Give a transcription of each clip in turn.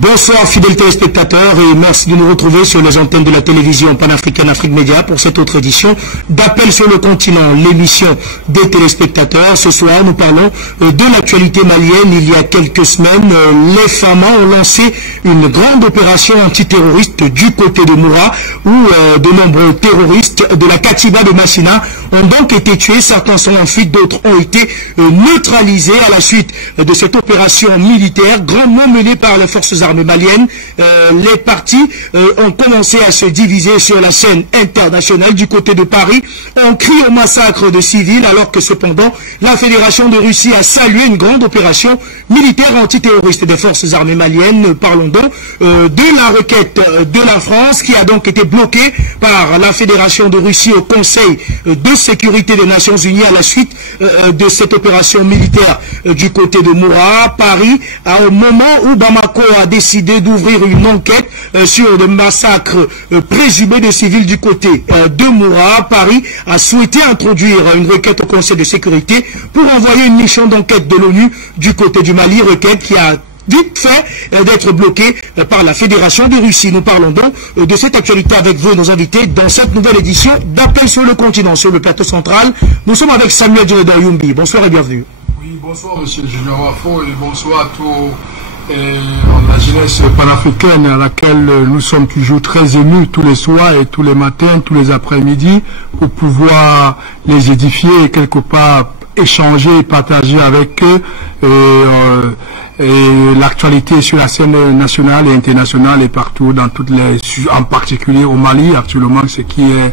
Bonsoir fidèles téléspectateurs et merci de nous retrouver sur les antennes de la télévision panafricaine Afrique Média pour cette autre édition d'Appel sur le continent, l'émission des téléspectateurs. Ce soir, nous parlons de l'actualité malienne. Il y a quelques semaines, les FAMA ont lancé une grande opération antiterroriste du côté de Moura où de nombreux terroristes de la Katiba de Massina ont donc été tués. Certains sont enfuis, d'autres ont été neutralisés à la suite de cette opération militaire grandement menée par les forces armées maliennes. Les partis ont commencé à se diviser sur la scène internationale. Du côté de Paris, on crie au massacre de civils, alors que cependant la Fédération de Russie a salué une grande opération militaire antiterroriste des forces armées maliennes. Parlons donc de la requête de la France qui a donc été bloquée par la Fédération de Russie au Conseil de sécurité des Nations Unies à la suite de cette opération militaire du côté de Moura. Paris, au moment où Bamako a décidé d'ouvrir une enquête sur le massacre présumé de civils du côté de Moura, Paris a souhaité introduire une requête au Conseil de sécurité pour envoyer une mission d'enquête de l'ONU du côté du Mali, requête qui a vite fait d'être bloquée par la Fédération de Russie. Nous parlons donc de cette actualité avec vous, nos invités, dans cette nouvelle édition d'Appel sur le continent. Sur le plateau central, nous sommes avec Samuel Djeredor Yumbi. Bonsoir et bienvenue. Oui, bonsoir Monsieur Junior Wafo et bonsoir à tous la jeunesse panafricaine à laquelle nous sommes toujours très émus tous les soirs et tous les matins, tous les après-midi pour pouvoir les édifier et quelque part échanger et partager avec eux et l'actualité sur la scène nationale et internationale et partout dans toutes les, en particulier au Mali actuellement, ce qui est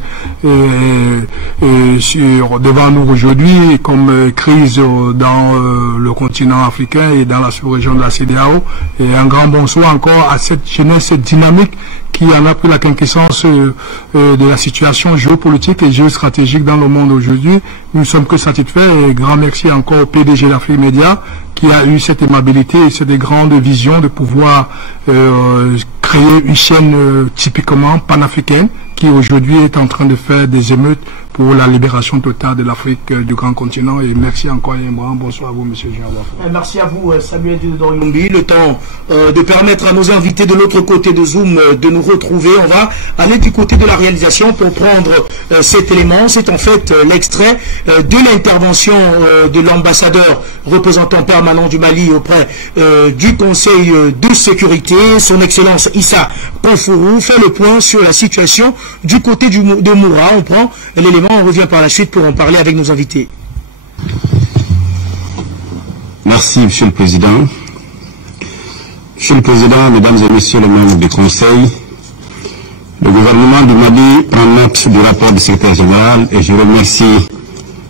devant nous aujourd'hui comme crise dans le continent africain et dans la sous-région de la CEDEAO. Et un grand bonsoir encore à cette jeunesse dynamique qui en a pris la quintessence de la situation géopolitique et géostratégique dans le monde aujourd'hui. Nous ne sommes que satisfaits et grand merci encore au PDG d'Afrique Média qui a eu cette aimabilité et cette grande vision de pouvoir créer une chaîne typiquement panafricaine qui aujourd'hui est en train de faire des émeutes pour la libération totale de l'Afrique du grand continent. Et merci encore et un grand bonsoir à vous, monsieur Jean. Merci à vous, Samuel Djeredor Yumbi. Le temps de permettre à nos invités de l'autre côté de Zoom de nous retrouver. On va aller du côté de la réalisation pour prendre cet élément. C'est en fait l'extrait de l'intervention de l'ambassadeur représentant permanent du Mali auprès du Conseil de sécurité. Son Excellence Issa Panfourou fait le point sur la situation du côté de Moura. On prend l'élément, on revient par la suite pour en parler avec nos invités. Merci, Monsieur le Président. Monsieur le Président, Mesdames et Messieurs les membres du Conseil, le gouvernement du Mali prend note du rapport du secrétaire général et je remercie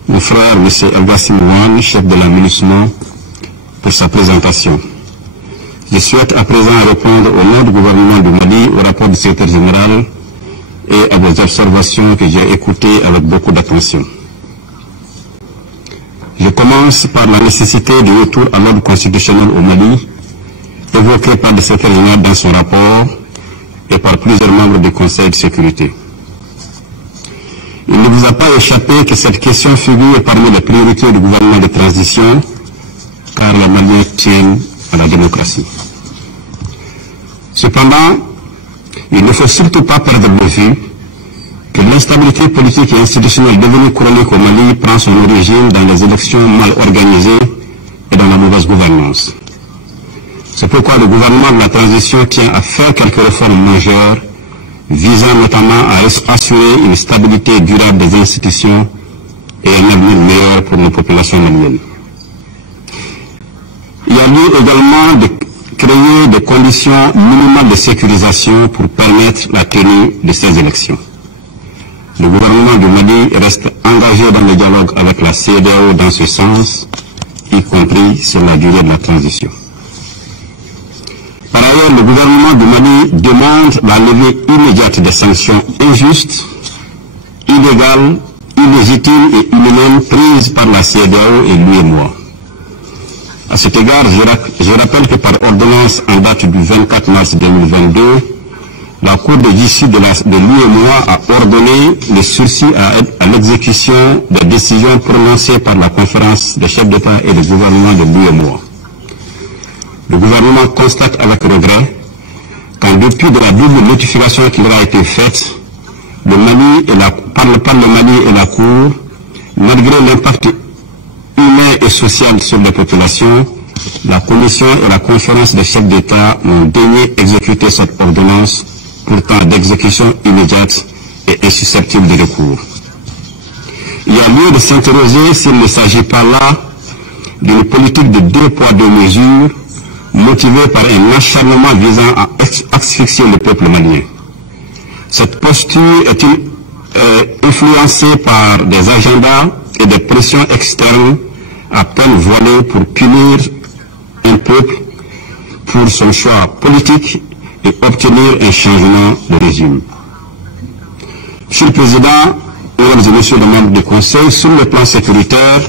mon frère, M. Elgassim Ouane, chef de la MINUSMA, pour sa présentation. Je souhaite à présent répondre au nom du gouvernement du Mali au rapport du secrétaire général et à des observations que j'ai écoutées avec beaucoup d'attention. Je commence par la nécessité du retour à l'ordre constitutionnel au Mali, évoqué par le secrétaire général dans son rapport et par plusieurs membres du Conseil de sécurité. Il ne vous a pas échappé que cette question figure parmi les priorités du gouvernement de transition, car les Maliens tiennent à la démocratie. Cependant, il ne faut surtout pas perdre de vue que l'instabilité politique et institutionnelle devenue chronique au Mali prend son origine dans les élections mal organisées et dans la mauvaise gouvernance. C'est pourquoi le gouvernement de la transition tient à faire quelques réformes majeures visant notamment à assurer une stabilité durable des institutions et un avenir meilleur pour nos populations maliennes. Il y a lieu également de créer des conditions minimales de sécurisation pour permettre la tenue de ces élections. Le gouvernement du Mali reste engagé dans le dialogue avec la CEDEAO dans ce sens, y compris sur la durée de la transition. Par ailleurs, le gouvernement du Mali demande la levée immédiate des sanctions injustes, illégales, illégitimes et inhumaines prises par la CEDEAO et l'UEMOA. À cet égard, je rappelle que par ordonnance en date du 24 mars 2022, la Cour de justice de l'UEMOA a ordonné le sursis à l'exécution des décisions prononcées par la conférence des chefs d'État et de gouvernement de l'UEMOA. Le gouvernement constate avec regret qu'en dépit de la double notification qui leur a été faite, le Mali par le Mali et la Cour, malgré l'impact humain et social sur les populations, la Commission et la conférence des chefs d'État ont daigné exécuter cette ordonnance, pourtant d'exécution immédiate et insusceptible de recours. Il y a lieu de s'interroger s'il ne s'agit pas là d'une politique de 2 poids 2 mesures motivée par un acharnement visant à asphyxier le peuple malien. Cette posture est influencée par des agendas et des pressions externes à peine voilées pour punir un peuple pour son choix politique et obtenir un changement de régime. Monsieur le Président, Mesdames et Messieurs les membres du Conseil, sur le plan sécuritaire,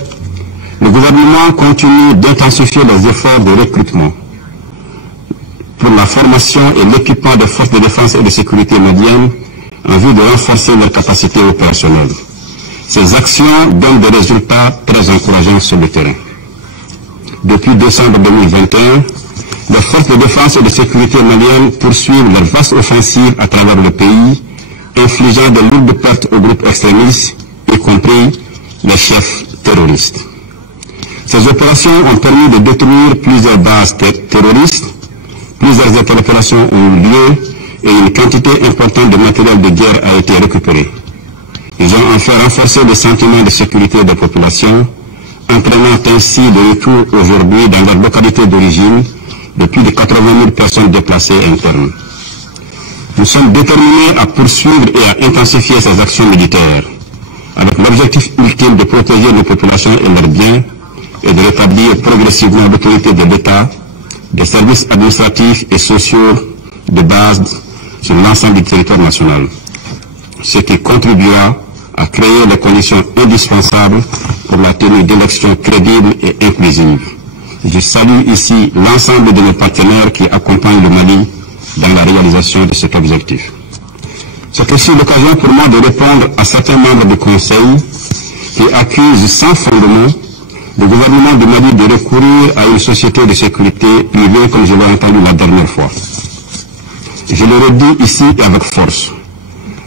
le gouvernement continue d'intensifier les efforts de recrutement pour la formation et l'équipement des forces de défense et de sécurité maliennes en vue de renforcer leurs capacités opérationnelles. Ces actions donnent des résultats très encourageants sur le terrain. Depuis décembre 2021, les forces de défense et de sécurité maliennes poursuivent leur vaste offensive à travers le pays, infligeant de lourdes pertes aux groupes extrémistes, y compris les chefs terroristes. Ces opérations ont permis de détruire plusieurs bases terroristes, plusieurs interpellations ont eu lieu et une quantité importante de matériel de guerre a été récupérée. Ils ont enfin renforcé le sentiment de sécurité des populations, entraînant ainsi de retour aujourd'hui dans leur localité d'origine de plus de 80 000 personnes déplacées internes. Nous sommes déterminés à poursuivre et à intensifier ces actions militaires, avec l'objectif ultime de protéger nos populations et leurs biens et de rétablir progressivement l'autorité de l'État, des services administratifs et sociaux de base sur l'ensemble du territoire national, ce qui contribuera à créer les conditions indispensables pour la tenue d'élections crédibles et inclusives. Je salue ici l'ensemble de nos partenaires qui accompagnent le Mali dans la réalisation de cet objectif. C'est aussi l'occasion pour moi de répondre à certains membres du Conseil qui accusent sans fondement le gouvernement du Mali de recourir à une société de sécurité privée comme je l'ai entendu la dernière fois. Je le redis ici et avec force.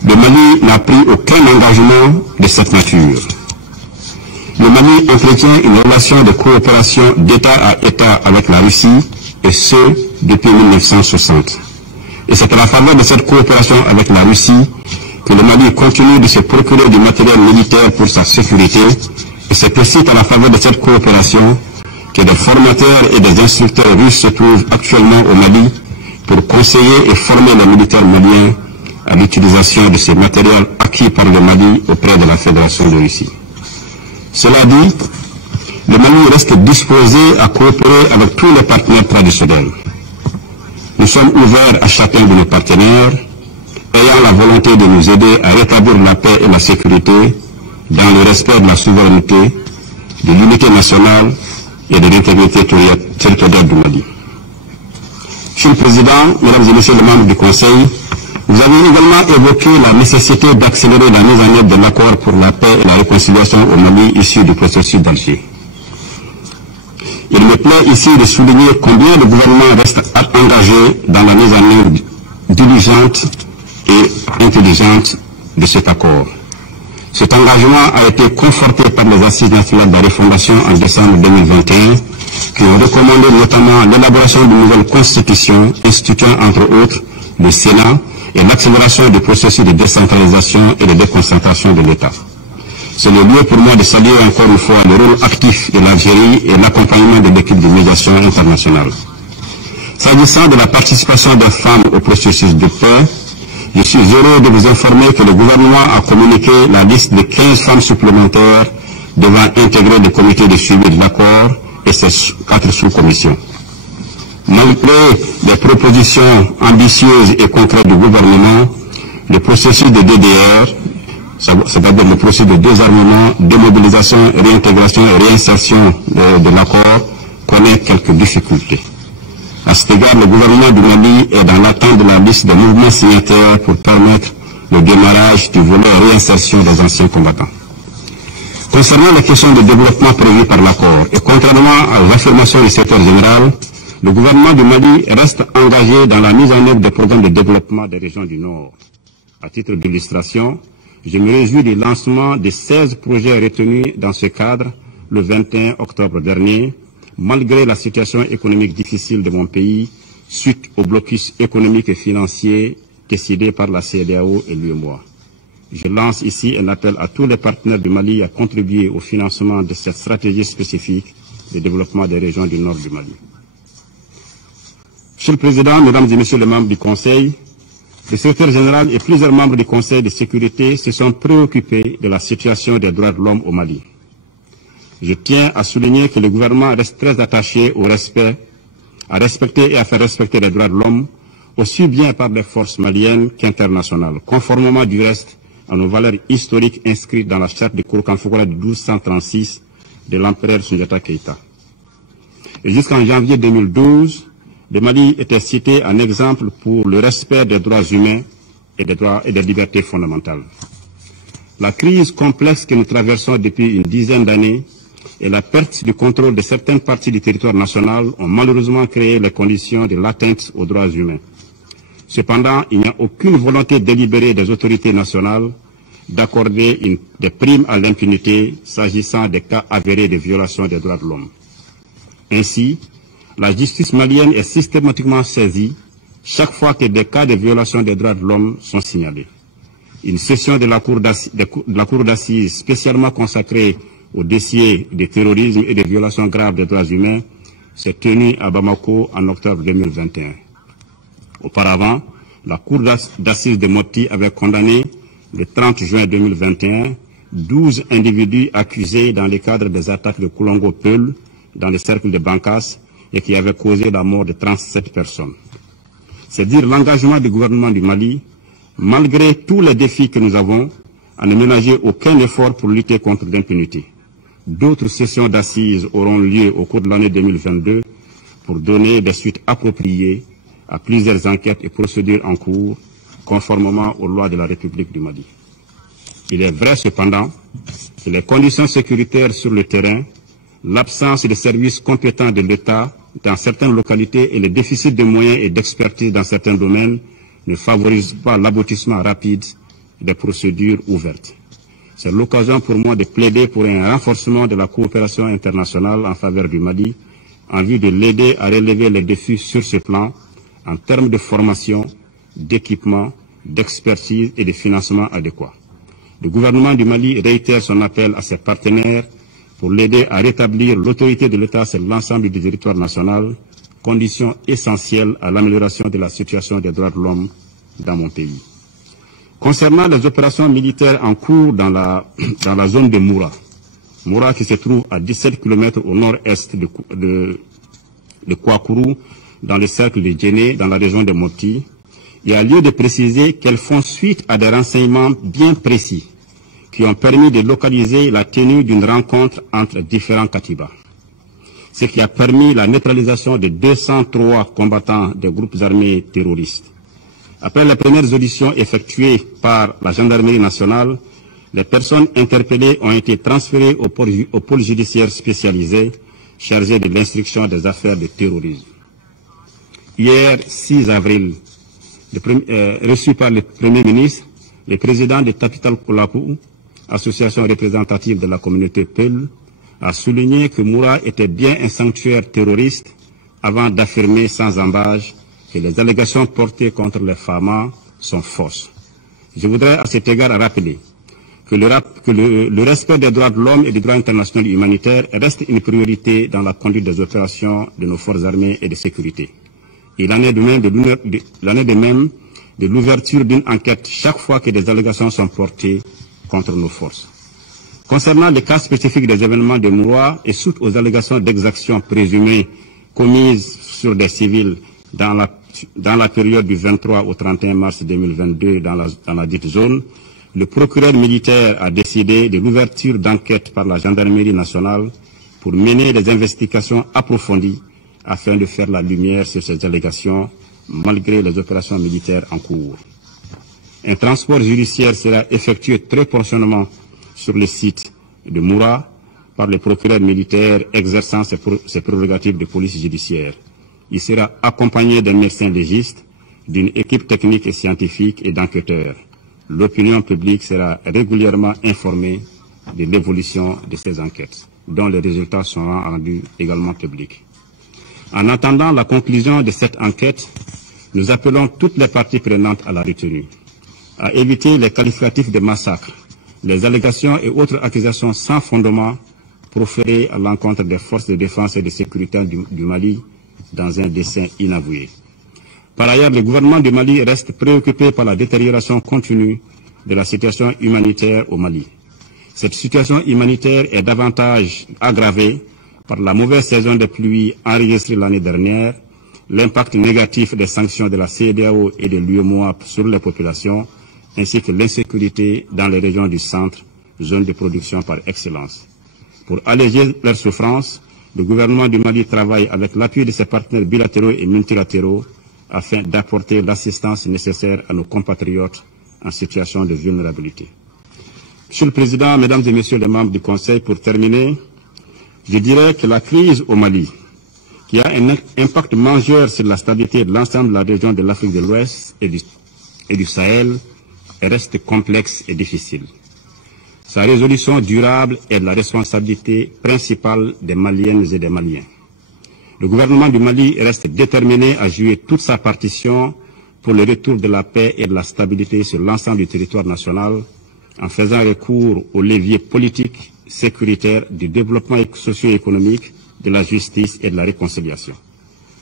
Le Mali n'a pris aucun engagement de cette nature. Le Mali entretient une relation de coopération d'État à État avec la Russie, et ce, depuis 1960. Et c'est à la faveur de cette coopération avec la Russie que le Mali continue de se procurer du matériel militaire pour sa sécurité, et c'est aussi à la faveur de cette coopération que des formateurs et des instructeurs russes se trouvent actuellement au Mali pour conseiller et former les militaires maliens à l'utilisation de ces matériels acquis par le Mali auprès de la Fédération de Russie. Cela dit, le Mali reste disposé à coopérer avec tous les partenaires traditionnels. Nous sommes ouverts à chacun de nos partenaires, ayant la volonté de nous aider à rétablir la paix et la sécurité dans le respect de la souveraineté, de l'unité nationale et de l'intégrité territoriale du Mali. Monsieur le Président, Mesdames et Messieurs les membres du Conseil, vous avez également évoqué la nécessité d'accélérer la mise en œuvre de l'accord pour la paix et la réconciliation au Mali issu du processus d'Alger. Il me plaît ici de souligner combien le gouvernement reste engagé dans la mise en œuvre diligente et intelligente de cet accord. Cet engagement a été conforté par les Assises nationales de la refondation en décembre 2021, qui ont recommandé notamment l'élaboration d'une nouvelle constitution instituant entre autres le Sénat et l'accélération du processus de décentralisation et de déconcentration de l'État. C'est le lieu pour moi de saluer encore une fois le rôle actif de l'Algérie et l'accompagnement de l'équipe de médiation internationale. S'agissant de la participation des femmes au processus de paix, je suis heureux de vous informer que le gouvernement a communiqué la liste de 15 femmes supplémentaires devant intégrer le comité de suivi de l'accord et ses 4 sous-commissions. Malgré les propositions ambitieuses et concrètes du gouvernement, le processus de DDR, c'est-à-dire le processus de désarmement, démobilisation, réintégration et réinsertion de l'accord, connaît quelques difficultés. À cet égard, le gouvernement du Mali est dans l'attente de la liste des mouvements signataires pour permettre le démarrage du volet réinsertion des anciens combattants. Concernant les questions de développement prévues par l'accord, et contrairement aux affirmations du secrétaire général, Le gouvernement du Mali reste engagé dans la mise en œuvre des programmes de développement des régions du Nord. À titre d'illustration, je me réjouis du lancement des 16 projets retenus dans ce cadre le 21 octobre dernier, malgré la situation économique difficile de mon pays, suite au blocus économique et financier décidé par la CEDEAO et l'UEMOA. Je lance ici un appel à tous les partenaires du Mali à contribuer au financement de cette stratégie spécifique de développement des régions du nord du Mali. Monsieur le Président, Mesdames et Messieurs les membres du Conseil, le secrétaire général et plusieurs membres du Conseil de sécurité se sont préoccupés de la situation des droits de l'homme au Mali. Je tiens à souligner que le gouvernement reste très attaché au respect, à respecter et à faire respecter les droits de l'homme, aussi bien par les forces maliennes qu'internationales, conformément du reste à nos valeurs historiques inscrites dans la charte de Kourkan-Foukoura de 1236 de l'empereur Soundiata Keïta. Et jusqu'en janvier 2012, le Mali était cité en exemple pour le respect des droits humains et des libertés fondamentales. La crise complexe que nous traversons depuis une dizaine d'années et la perte du contrôle de certaines parties du territoire national ont malheureusement créé les conditions de l'atteinte aux droits humains. Cependant, il n'y a aucune volonté délibérée des autorités nationales d'accorder des primes à l'impunité s'agissant des cas avérés de violation des droits de l'homme. Ainsi, la justice malienne est systématiquement saisie chaque fois que des cas de violation des droits de l'homme sont signalés. Une session de la Cour d'assises spécialement consacrée au dossier de terrorisme et de violations graves des droits humains s'est tenue à Bamako en octobre 2021. Auparavant, la Cour d'assises de Mopti avait condamné le 30 juin 2021 12 individus accusés dans le cadre des attaques de Koulongo-Peul dans le cercle de Bankas et qui avaient causé la mort de 37 personnes. C'est dire l'engagement du gouvernement du Mali, malgré tous les défis que nous avons, à ne ménager aucun effort pour lutter contre l'impunité. D'autres sessions d'assises auront lieu au cours de l'année 2022 pour donner des suites appropriées à plusieurs enquêtes et procédures en cours, conformément aux lois de la République du Mali. Il est vrai cependant que les conditions sécuritaires sur le terrain, l'absence de services compétents de l'État dans certaines localités et le déficit de moyens et d'expertise dans certains domaines ne favorisent pas l'aboutissement rapide des procédures ouvertes. C'est l'occasion pour moi de plaider pour un renforcement de la coopération internationale en faveur du Mali, en vue de l'aider à relever les défis sur ce plan, en termes de formation, d'équipement, d'expertise et de financement adéquats. Le gouvernement du Mali réitère son appel à ses partenaires pour l'aider à rétablir l'autorité de l'État sur l'ensemble du territoire national, condition essentielle à l'amélioration de la situation des droits de l'homme dans mon pays. Concernant les opérations militaires en cours dans la zone de Moura, Moura qui se trouve à 17 km au nord-est de Kouakourou, dans le cercle de Djéné, dans la région de Mopti, il y a lieu de préciser qu'elles font suite à des renseignements bien précis qui ont permis de localiser la tenue d'une rencontre entre différents katibas, ce qui a permis la neutralisation de 203 combattants des groupes armés terroristes. Après les premières auditions effectuées par la gendarmerie nationale, les personnes interpellées ont été transférées au pôle judiciaire spécialisé chargé de l'instruction des affaires de terrorisme. Hier, 6 avril, reçu par le Premier ministre, le président de Tapital Koulapou, association représentative de la communauté Peul, a souligné que Moura était bien un sanctuaire terroriste avant d'affirmer sans embâche que les allégations portées contre les FAMA sont fausses. Je voudrais à cet égard rappeler que le respect des droits de l'homme et du droit international humanitaire reste une priorité dans la conduite des opérations de nos forces armées et de sécurité. Il en est de même de l'ouverture d'une enquête chaque fois que des allégations sont portées contre nos forces. Concernant les cas spécifiques des événements de Moura et suite aux allégations d'exactions présumées commises sur des civils dans la période du 23 au 31 mars 2022 dans la dite zone, le procureur militaire a décidé de l'ouverture d'enquêtes par la gendarmerie nationale pour mener des investigations approfondies afin de faire la lumière sur ces allégations malgré les opérations militaires en cours. Un transport judiciaire sera effectué très prochainement sur le site de Moura par le procureur militaire exerçant ses prérogatives de police judiciaire. Il sera accompagné d'un médecin légiste, d'une équipe technique et scientifique et d'enquêteurs. L'opinion publique sera régulièrement informée de l'évolution de ces enquêtes, dont les résultats seront rendus également publics. En attendant la conclusion de cette enquête, nous appelons toutes les parties prenantes à la retenue, à éviter les qualificatifs de massacre, les allégations et autres accusations sans fondement proférées à l'encontre des forces de défense et de sécurité du Mali dans un dessein inavoué. Par ailleurs, le gouvernement du Mali reste préoccupé par la détérioration continue de la situation humanitaire au Mali. Cette situation humanitaire est davantage aggravée par la mauvaise saison de pluie enregistrée l'année dernière, l'impact négatif des sanctions de la CEDEAO et de l'UEMOA sur les populations, ainsi que l'insécurité dans les régions du centre, zone de production par excellence. Pour alléger leurs souffrances, le gouvernement du Mali travaille avec l'appui de ses partenaires bilatéraux et multilatéraux afin d'apporter l'assistance nécessaire à nos compatriotes en situation de vulnérabilité. Monsieur le Président, Mesdames et Messieurs les membres du Conseil, pour terminer, je dirais que la crise au Mali, qui a un impact majeur sur la stabilité de l'ensemble de la région de l'Afrique de l'Ouest et du Sahel, reste complexe et difficile. Sa résolution durable est la responsabilité principale des Maliennes et des Maliens. Le gouvernement du Mali reste déterminé à jouer toute sa partition pour le retour de la paix et de la stabilité sur l'ensemble du territoire national, en faisant recours aux leviers politiques, sécuritaires, du développement socio-économique, de la justice et de la réconciliation.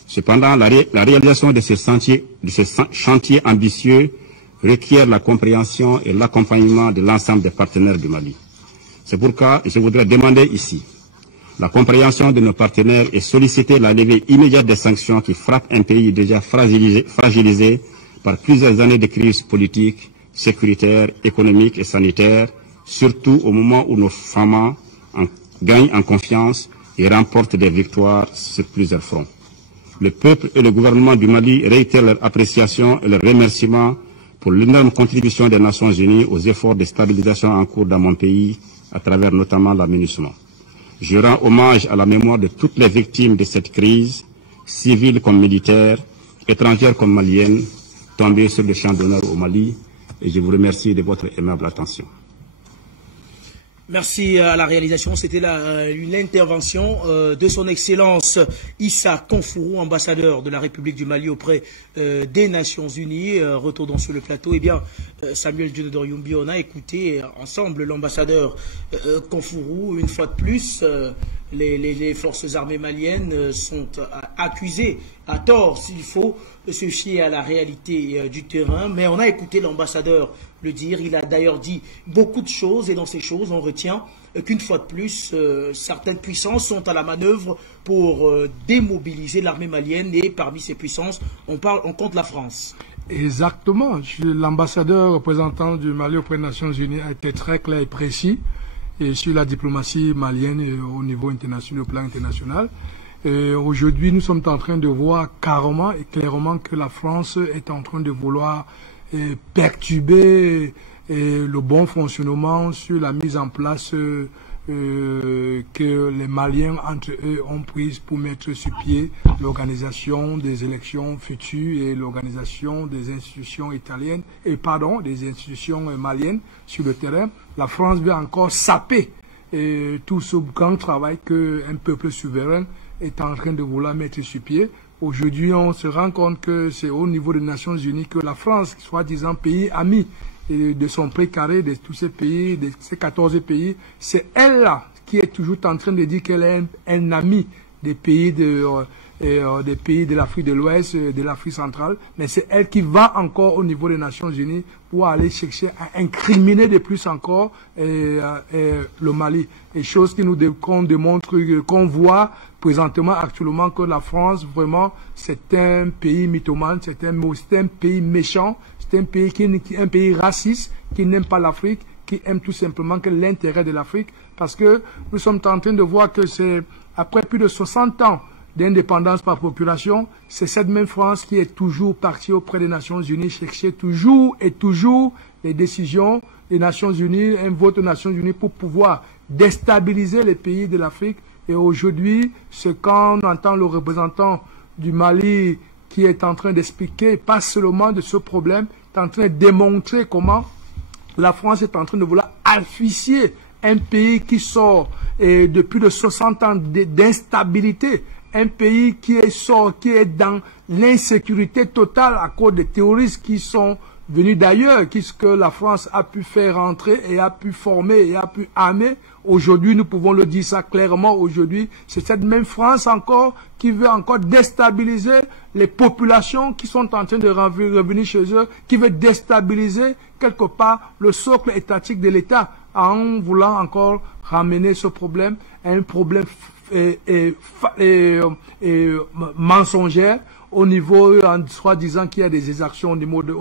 Cependant, la réalisation de ce chantier ambitieux requiert la compréhension et l'accompagnement de l'ensemble des partenaires du Mali. C'est pourquoi je voudrais demander ici la compréhension de nos partenaires et solliciter la levée immédiate des sanctions qui frappent un pays déjà fragilisé par plusieurs années de crise politique, sécuritaire, économique et sanitaire, surtout au moment où nos femmes gagnent en confiance et remportent des victoires sur plusieurs fronts. Le peuple et le gouvernement du Mali réitèrent leur appréciation et leur remerciement pour l'énorme contribution des Nations Unies aux efforts de stabilisation en cours dans mon pays, à travers notamment la MINUSMA. Je rends hommage à la mémoire de toutes les victimes de cette crise, civiles comme militaires, étrangères comme maliennes, tombées sur le champ d'honneur au Mali, et je vous remercie de votre aimable attention. Merci à la réalisation. C'était l'intervention de son Excellence Issa Konfourou, ambassadeur de la République du Mali auprès des Nations Unies. Retournons sur le plateau. Eh bien, Samuel Dionodor Youmbi, on a écouté ensemble l'ambassadeur Konfourou. Une fois de plus, les forces armées maliennes sont accusées à tort, s'il faut se fier à la réalité du terrain. Mais on a écouté l'ambassadeur le dire. Il a d'ailleurs dit beaucoup de choses, et dans ces choses, on retient qu'une fois de plus, certaines puissances sont à la manœuvre pour démobiliser l'armée malienne, et parmi ces puissances, on compte la France. Exactement. L'ambassadeur représentant du Mali auprès des Nations Unies a été très clair et précis sur la diplomatie malienne au niveau international, au plan international. Aujourd'hui, nous sommes en train de voir carrément et clairement que la France est en train de vouloir perturber le bon fonctionnement sur la mise en place que les Maliens entre eux ont prise pour mettre sur pied l'organisation des élections futures et l'organisation des institutions italiennes des institutions maliennes sur le terrain. La France veut encore saper tout ce grand travail qu'un peuple souverain est en train de vouloir mettre sur pied. Aujourd'hui, on se rend compte que c'est au niveau des Nations Unies que la France, soi-disant pays ami de son précaré, de tous ces pays, de ces 14 pays, c'est elle-là qui est toujours en train de dire qu'elle est un ami des pays de l'Afrique de l'Ouest, de l'Afrique centrale, mais c'est elle qui va encore au niveau des Nations Unies pour aller chercher à incriminer de plus encore le Mali. Et chose qu'on démontre, qu'on voit présentement, actuellement, que la France, vraiment, c'est un pays mythomane, c'est un pays méchant, c'est un pays raciste, qui n'aime pas l'Afrique, qui aime tout simplement que l'intérêt de l'Afrique, parce que nous sommes en train de voir que c'est, après plus de 60 ans d'indépendance par population, c'est cette même France qui est toujours partie auprès des Nations Unies, chercher toujours et toujours les décisions des Nations Unies, un vote des Nations Unies pour pouvoir déstabiliser les pays de l'Afrique. Et aujourd'hui, ce qu'on entend le représentant du Mali qui est en train d'expliquer, pas seulement de ce problème, est en train de démontrer comment la France est en train de vouloir asphyxier un pays qui sort de plus de 60 ans d'instabilité, un pays qui est dans l'insécurité totale à cause des terroristes qui sont venus d'ailleurs, qu'est-ce que la France a pu faire rentrer et a pu former et a pu armer. Aujourd'hui, nous pouvons le dire ça clairement aujourd'hui, c'est cette même France encore qui veut encore déstabiliser les populations qui sont en train de revenir chez eux, qui veut déstabiliser quelque part le socle étatique de l'État en voulant encore ramener ce problème à un problème mensongère au niveau, en soi-disant qu'il y a des exactions au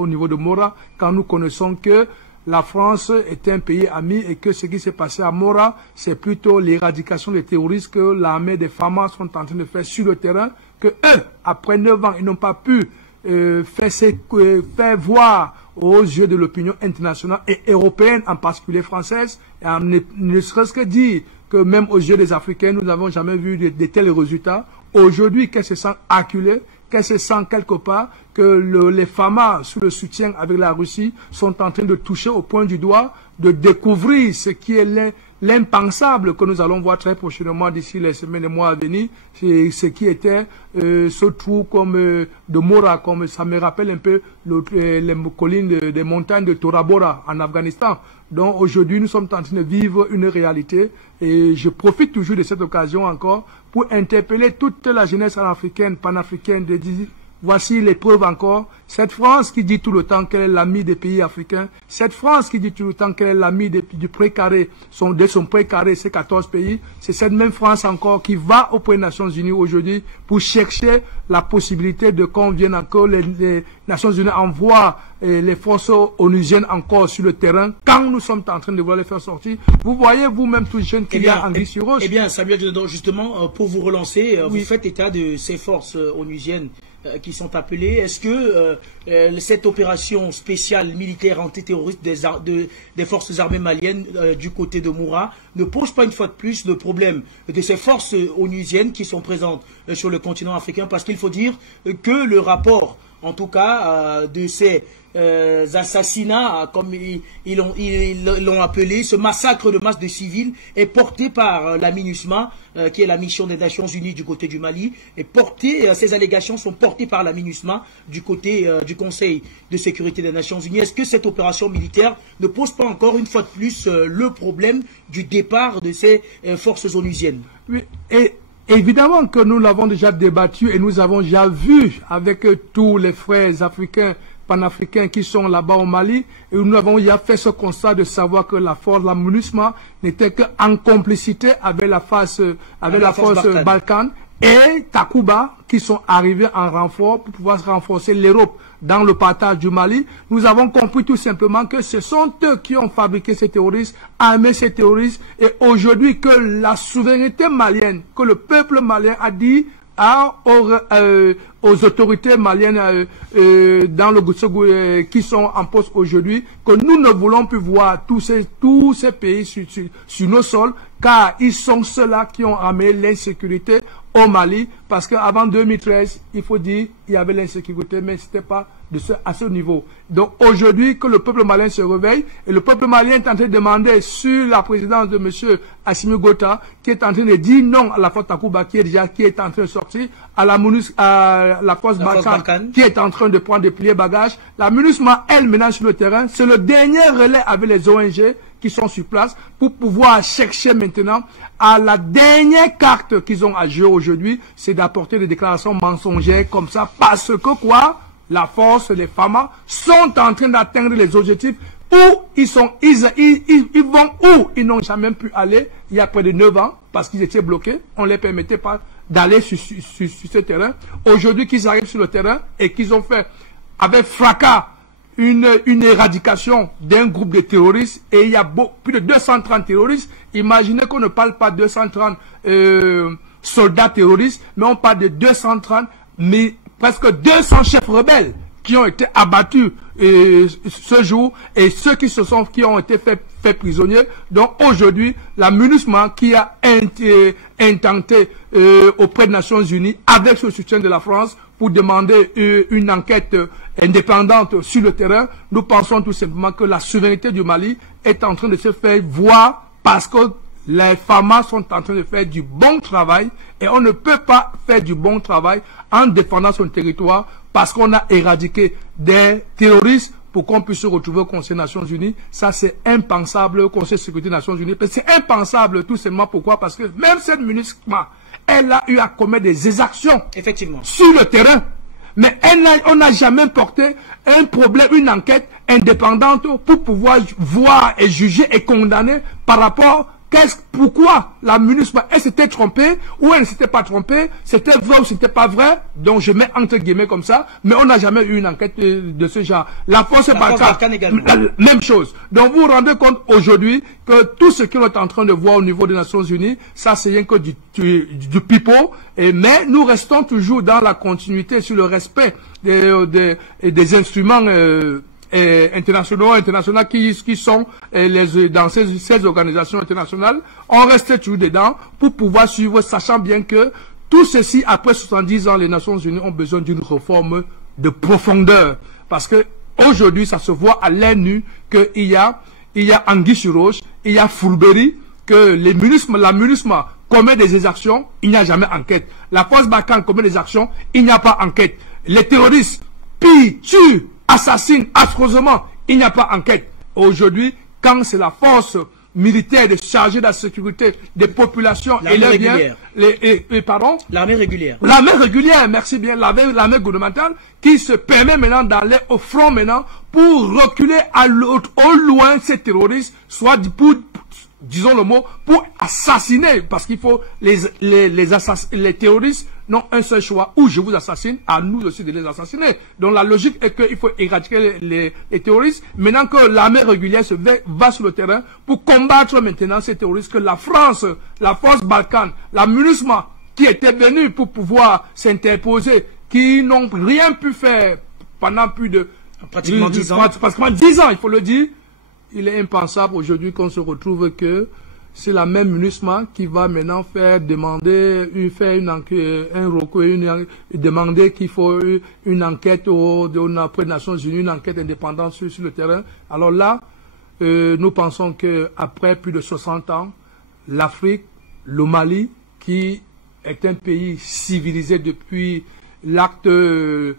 niveau de Mora, quand nous connaissons que la France est un pays ami et que ce qui s'est passé à Mora, c'est plutôt l'éradication des terroristes que l'armée des FAMA sont en train de faire sur le terrain, que eux, après 9 ans, ils n'ont pas pu faire voir aux yeux de l'opinion internationale et européenne, en particulier française, et ne serait-ce que dire que même aux yeux des Africains, nous n'avons jamais vu de tels résultats. Aujourd'hui, qu'elles se sentent acculées, qu'elles se sentent quelque part que les FAMA, sous le soutien avec la Russie, sont en train de toucher au point du doigt, de découvrir ce qui est l'impensable que nous allons voir très prochainement d'ici les semaines et mois à venir, c'est ce qui était ce trou comme de Mora, comme ça me rappelle un peu les collines des montagnes de Tora Bora en Afghanistan. Donc aujourd'hui nous sommes en train de vivre une réalité et je profite toujours de cette occasion encore pour interpeller toute la jeunesse africaine, panafricaine, de dire voici les preuves encore. Cette France qui dit tout le temps qu'elle est l'amie des pays africains, cette France qui dit tout le temps qu'elle est l'amie du précaré, de son précaré, ces 14 pays, c'est cette même France encore qui va auprès des Nations Unies aujourd'hui pour chercher la possibilité de qu'on vienne encore, les Nations Unies envoient les forces onusiennes encore sur le terrain, quand nous sommes en train de vouloir les faire sortir. Vous voyez vous-même tous les jeunes qu'il y a en sur roche. Eh bien, Samuel Djedon, justement, pour vous relancer, oui. Vous faites état de ces forces onusiennes qui sont appelées. Est-ce que cette opération spéciale militaire antiterroriste des forces armées maliennes du côté de Moura ne pose pas une fois de plus le problème de ces forces onusiennes qui sont présentes sur le continent africain? Parce qu'il faut dire que le rapport, en tout cas, de ces assassinats, comme ils l'ont appelé, ce massacre de masse de civils est porté par la MINUSMA, qui est la mission des Nations Unies du côté du Mali, et ces allégations sont portées par la MINUSMA du côté du Conseil de sécurité des Nations Unies. Est-ce que cette opération militaire ne pose pas encore une fois de plus le problème du départ de ces forces onusiennes? Oui, et évidemment que nous l'avons déjà débattu et nous avons déjà vu avec tous les frères africains, panafricains qui sont là-bas au Mali, et nous avons déjà fait ce constat de savoir que la force, la MINUSMA, n'était qu'en complicité avec la force Balkan et Takuba, qui sont arrivés en renfort pour pouvoir renforcer l'Europe dans le partage du Mali. Nous avons compris tout simplement que ce sont eux qui ont fabriqué ces terroristes, armé ces terroristes, et aujourd'hui que la souveraineté malienne, que le peuple malien a dit aux autorités maliennes dans le qui sont en poste aujourd'hui, que nous ne voulons plus voir tous ces pays sur nos sols, car ils sont ceux-là qui ont amené l'insécurité au Mali, parce qu'avant 2013, il faut dire, il y avait l'insécurité, mais c'était pas à ce niveau. Donc aujourd'hui, que le peuple malien se réveille, et le peuple malien est en train de demander sur la présidence de M. Assimi Goïta, qui est en train de dire non à la force Takuba, qui est en train de sortir, à la force Balkan, qui est en train de prendre des pliés bagages. La MINUSMA, elle, maintenant sur le terrain, c'est le dernier relais avec les ONG qui sont sur place pour pouvoir chercher maintenant à la dernière carte qu'ils ont à jouer aujourd'hui, c'est d'apporter des déclarations mensongères comme ça, parce que quoi? La force, les FAMA sont en train d'atteindre les objectifs où ils vont où ils n'ont jamais pu aller il y a près de 9 ans parce qu'ils étaient bloqués. On ne les permettait pas d'aller sur ce terrain. Aujourd'hui qu'ils arrivent sur le terrain et qu'ils ont fait avec fracas une éradication d'un groupe de terroristes, et il y a plus de 230 terroristes. Imaginez qu'on ne parle pas de 230 soldats terroristes, mais on parle de 230, mais presque 200 chefs rebelles qui ont été abattus ce jour, et ceux qui ont été faits prisonniers. Donc aujourd'hui, la MINUSMA qui a intenté auprès des Nations Unies, avec le soutien de la France, pour demander une enquête indépendante sur le terrain, nous pensons tout simplement que la souveraineté du Mali est en train de se faire voir parce que les FAMA sont en train de faire du bon travail et on ne peut pas faire du bon travail en défendant son territoire parce qu'on a éradiqué des terroristes pour qu'on puisse se retrouver au Conseil des Nations Unies. Ça, c'est impensable au Conseil de sécurité des Nations Unies. C'est impensable tout simplement. Pourquoi? Parce que même cette MINUSMA, elle a eu à commettre des exactions effectivement sur le terrain. Mais on n'a jamais porté un problème, une enquête indépendante pour pouvoir voir et juger et condamner par rapport pourquoi la MINUSMA, elle s'était trompée ou elle ne s'était pas trompée, c'était vrai ou c'était pas vrai, donc je mets entre guillemets comme ça, mais on n'a jamais eu une enquête de ce genre. La force Barkhane également. Même chose. Donc vous vous rendez compte aujourd'hui que tout ce qu'on est en train de voir au niveau des Nations Unies, ça c'est rien que du pipeau, mais nous restons toujours dans la continuité sur le respect des instruments internationaux qui sont dans ces organisations internationales. On reste toujours dedans pour pouvoir suivre, sachant bien que tout ceci, après 70 ans, les Nations Unies ont besoin d'une réforme de profondeur. Parce que aujourd'hui, ça se voit à l'œil nu qu'il y a anguille sur roche, il y a fourberie, que la MINUSMA commet des exactions, il n'y a jamais enquête. La force Barkhane commet des actions, il n'y a pas enquête. Les terroristes pillent, tuent, assassinent affreusement, il n'y a pas enquête. Aujourd'hui, quand c'est la force militaire de charger de la sécurité des populations et les biens, l'armée régulière. L'armée régulière, merci bien, l'armée gouvernementale qui se permet maintenant d'aller au front maintenant pour reculer au loin ces terroristes, soit pour, disons le mot, pour assassiner, parce qu'il faut les terroristes n'ont un seul choix, ou je vous assassine, à nous aussi de les assassiner. Donc la logique est qu'il faut éradiquer les terroristes. Maintenant que l'armée régulière va sur le terrain pour combattre maintenant ces terroristes, que la France, la force Barkhane, la MINUSMA, qui était venue pour pouvoir s'interposer, qui n'ont rien pu faire pendant plus de pratiquement 10 ans. Pratiquement 10 ans, il faut le dire. Il est impensable aujourd'hui qu'on se retrouve que c'est la même MINUSMA qui va maintenant demander qu'il faut une enquête auprès des Nations Unies, une enquête indépendante sur le terrain. Alors là, nous pensons qu'après plus de 60 ans, l'Afrique, le Mali, qui est un pays civilisé depuis l'acte de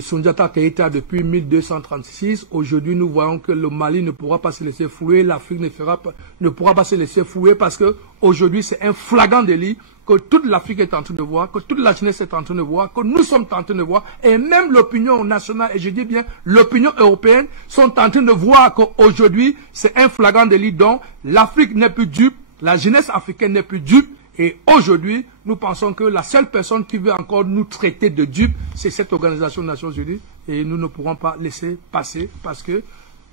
Soundiata Keïta depuis 1236. Aujourd'hui, nous voyons que le Mali ne pourra pas se laisser fouler, l'Afrique ne pourra pas se laisser fouler parce que aujourd'hui, c'est un flagrant délit que toute l'Afrique est en train de voir, que toute la jeunesse est en train de voir, que nous sommes en train de voir, et même l'opinion nationale, et je dis bien l'opinion européenne, sont en train de voir qu'aujourd'hui, c'est un flagrant délit dont l'Afrique n'est plus dupe, la jeunesse africaine n'est plus dupe. Et aujourd'hui, nous pensons que la seule personne qui veut encore nous traiter de dupes, c'est cette organisation des Nations Unies. Et nous ne pourrons pas laisser passer parce que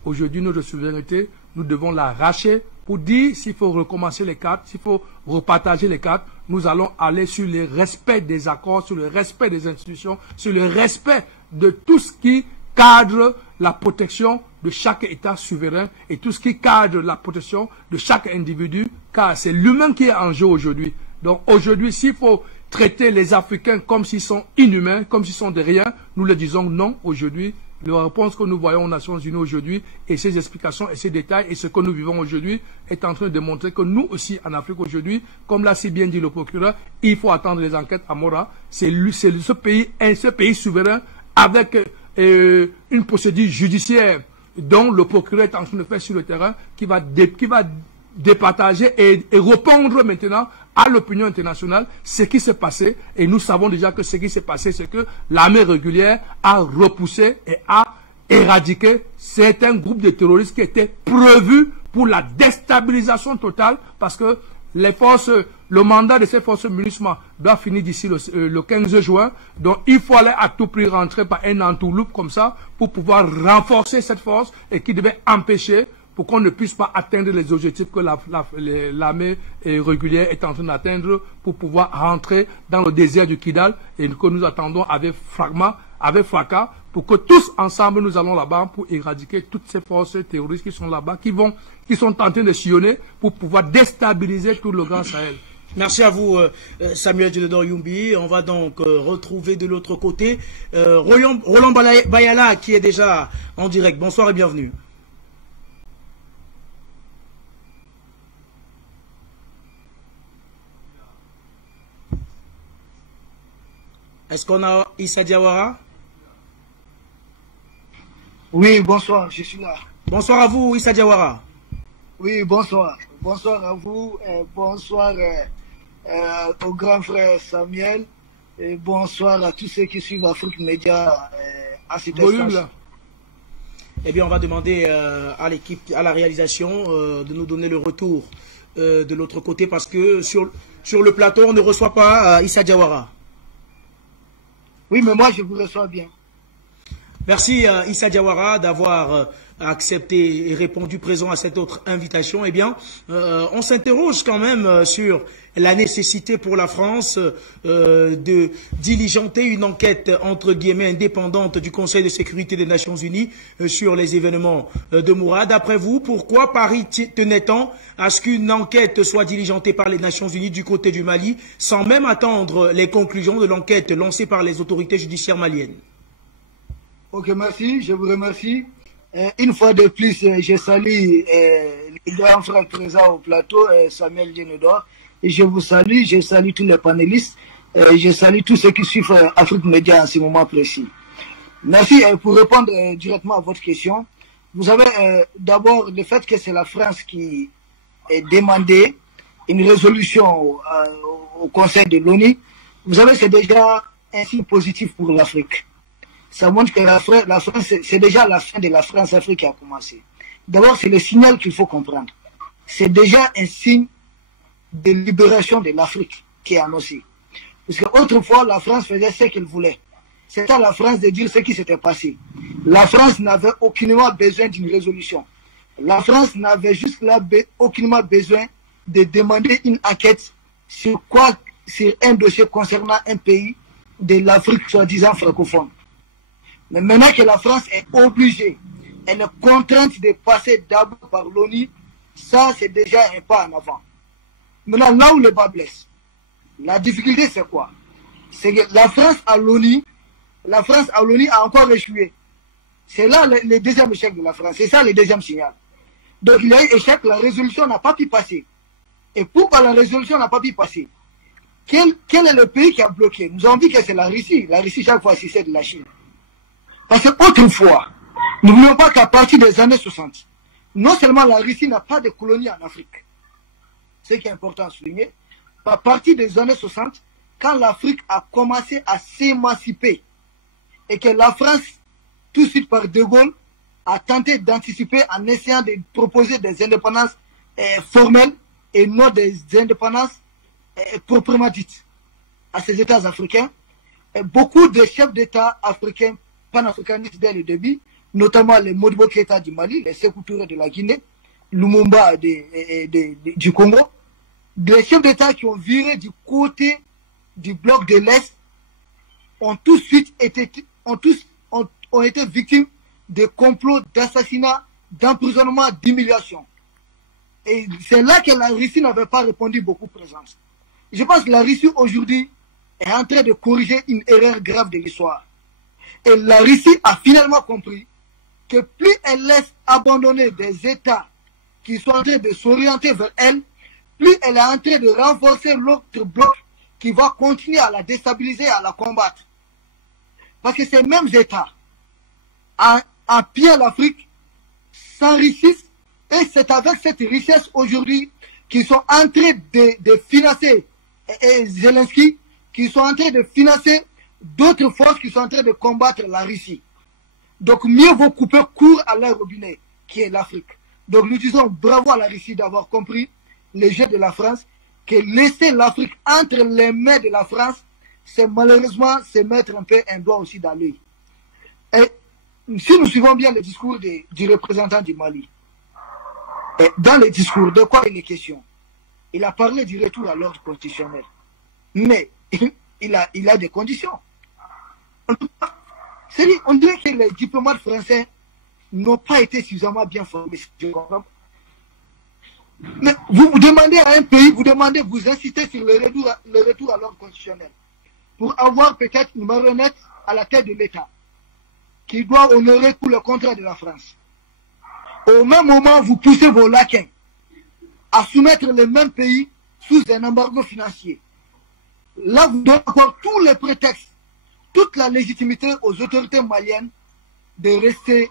aujourd'hui, notre souveraineté, nous devons l'arracher pour dire s'il faut recommencer les cartes, s'il faut repartager les cartes. Nous allons aller sur le respect des accords, sur le respect des institutions, sur le respect de tout ce qui cadre la protection de chaque État souverain et tout ce qui cadre la protection de chaque individu, car c'est l'humain qui est en jeu aujourd'hui. Donc aujourd'hui, s'il faut traiter les Africains comme s'ils sont inhumains, comme s'ils sont de rien, nous le disons non aujourd'hui. La réponse que nous voyons aux Nations Unies aujourd'hui et ces explications et ces détails et ce que nous vivons aujourd'hui est en train de démontrer que nous aussi en Afrique aujourd'hui, comme l'a si bien dit le procureur, il faut attendre les enquêtes à Mora. C'est ce pays souverain avec une procédure judiciaire dont le procureur est en train de faire sur le terrain qui va départager et répondre maintenant à l'opinion internationale ce qui s'est passé. Et nous savons déjà que ce qui s'est passé, c'est que l'armée régulière a repoussé et a éradiqué certains groupes de terroristes qui étaient prévus pour la déstabilisation totale parce que le mandat de ces forces MINUSMA doit finir d'ici le 15 juin. Donc, il faut aller à tout prix rentrer par un entourloupe comme ça pour pouvoir renforcer cette force et qui devait empêcher pour qu'on ne puisse pas atteindre les objectifs que l'armée régulière est en train d'atteindre pour pouvoir rentrer dans le désert du Kidal et que nous attendons avec fragment avec fracas, pour que tous ensemble nous allons là-bas pour éradiquer toutes ces forces terroristes qui sont là-bas, qui sont en train de sillonner pour pouvoir déstabiliser tout le Grand Sahel. Merci à vous, Samuel Djedor Youmbi. On va donc retrouver de l'autre côté Roland Bayala qui est déjà en direct. Bonsoir et bienvenue. Est-ce qu'on a Issa Diawara? Oui, bonsoir, je suis là. Bonsoir à vous, Issa Diawara. Oui, bonsoir. Bonsoir à vous, bonsoir au grand frère Samuel, et bonsoir à tous ceux qui suivent Afrique Média à cet instant. Eh bien, on va demander à l'équipe, à la réalisation, de nous donner le retour de l'autre côté, parce que sur le plateau, on ne reçoit pas Issa Diawara. Oui, mais moi, je vous reçois bien. Merci Issa Diawara d'avoir accepté et répondu présent à cette autre invitation. Eh bien, on s'interroge quand même sur la nécessité pour la France de diligenter une enquête entre guillemets indépendante du Conseil de sécurité des Nations Unies sur les événements de Mourad. D'après vous, pourquoi Paris tenait tant à ce qu'une enquête soit diligentée par les Nations Unies du côté du Mali sans même attendre les conclusions de l'enquête lancée par les autorités judiciaires maliennes? Ok, merci, je vous remercie. Une fois de plus, je salue les grands frères présents au plateau, Samuel Djedor, et je vous salue, je salue tous les panélistes, je salue tous ceux qui suivent Afrique Média en ce moment précis. Merci. Pour répondre directement à votre question, vous savez d'abord le fait que c'est la France qui a demandé une résolution au Conseil de l'ONU, vous savez, c'est déjà un signe positif pour l'Afrique. Ça montre que la France, c'est déjà la fin de la France-Afrique qui a commencé. D'abord, c'est le signal qu'il faut comprendre. C'est déjà un signe de libération de l'Afrique qui est annoncé. Parce qu'autrefois, la France faisait ce qu'elle voulait. C'était à la France de dire ce qui s'était passé. La France n'avait aucunement besoin d'une résolution. La France n'avait juste là aucunement besoin de demander une enquête sur un dossier concernant un pays de l'Afrique soi-disant francophone. Mais maintenant que la France est obligée, elle est contrainte de passer d'abord par l'ONU, ça c'est déjà un pas en avant. Maintenant, là où le bas blesse, la difficulté c'est quoi? C'est que la France à l'ONU a encore échoué. C'est là le deuxième échec de la France, c'est ça le deuxième signal. Donc il y a eu échec, la résolution n'a pas pu passer. Et pourquoi la résolution n'a pas pu passer? Quel est le pays qui a bloqué? Nous avons dit que c'est la Russie. La Russie chaque fois c'est de la Chine. Parce qu'autrefois, n'oublions pas qu'à partir des années 60, non seulement la Russie n'a pas de colonies en Afrique, ce qui est important à souligner, à partir des années 60, quand l'Afrique a commencé à s'émanciper et que la France, tout de suite par De Gaulle, a tenté d'anticiper en essayant de proposer des indépendances formelles et non des indépendances proprement dites à ces États africains, beaucoup de chefs d'État africains panafricanistes dès le début, notamment les Modibo Keïta du Mali, les Sékou Touré de la Guinée, Lumumba du Congo, des chefs d'État qui ont viré du côté du bloc de l'Est ont tout de suite été victimes de complots, d'assassinats, d'emprisonnement, d'humiliation. Et c'est là que la Russie n'avait pas répondu beaucoup présente. Je pense que la Russie aujourd'hui est en train de corriger une erreur grave de l'histoire. Et la Russie a finalement compris que plus elle laisse abandonner des États qui sont en train de s'orienter vers elle, plus elle est en train de renforcer l'autre bloc qui va continuer à la déstabiliser et à la combattre. Parce que ces mêmes États, en pied l'Afrique, s'enrichissent et c'est avec cette richesse aujourd'hui qu'ils sont en train de financer Zelensky, qui sont en train de financer d'autres forces qui sont en train de combattre la Russie. Donc mieux vaut couper court à leur robinet, qui est l'Afrique. Donc nous disons bravo à la Russie d'avoir compris les jeux de la France, que laisser l'Afrique entre les mains de la France, c'est malheureusement se mettre un peu un doigt aussi dans l'œil. Et si nous suivons bien le discours du représentant du Mali, dans le discours, de quoi il est question? Il a parlé du retour à l'ordre constitutionnel. Mais il a des conditions. C'est-à-dire, on dirait que les diplomates français n'ont pas été suffisamment bien formés. Je comprends. Mais vous demandez à un pays, vous insistez sur le retour à l'ordre constitutionnel pour avoir peut-être une marionnette à la tête de l'État qui doit honorer tout le contrat de la France. Au même moment, vous poussez vos laquais à soumettre le même pays sous un embargo financier. Là, vous donnez encore tous les prétextes, toute la légitimité aux autorités maliennes de rester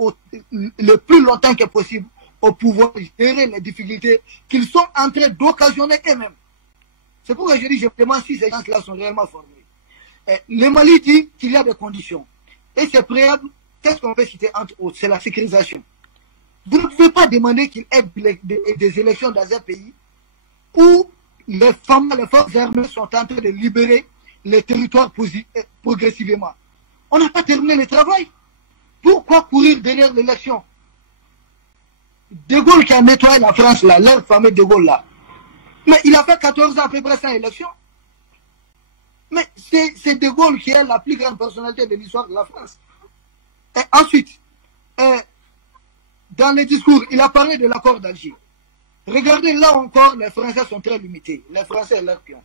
le plus longtemps que possible au pouvoir, gérer les difficultés qu'ils sont en train d'occasionner eux-mêmes. C'est pourquoi je dis, je me demande si ces gens-là sont réellement formés. Le Mali dit qu'il y a des conditions. Et c'est préalable, qu'est-ce qu'on peut citer entre autres? C'est la sécurisation. Vous ne pouvez pas demander qu'il y ait des élections dans un pays où les forces armées sont en train de libérer les territoires progressivement. On n'a pas terminé le travail. Pourquoi courir derrière l'élection? De Gaulle qui a nettoyé la France là, leur fameux De Gaulle là. Mais il a fait 14 ans à peu près sans élection. Mais c'est De Gaulle qui est la plus grande personnalité de l'histoire de la France. Et ensuite, dans les discours, il a parlé de l'accord d'Alger. Regardez, là encore, les Français sont très limités. Les Français et leurs pions.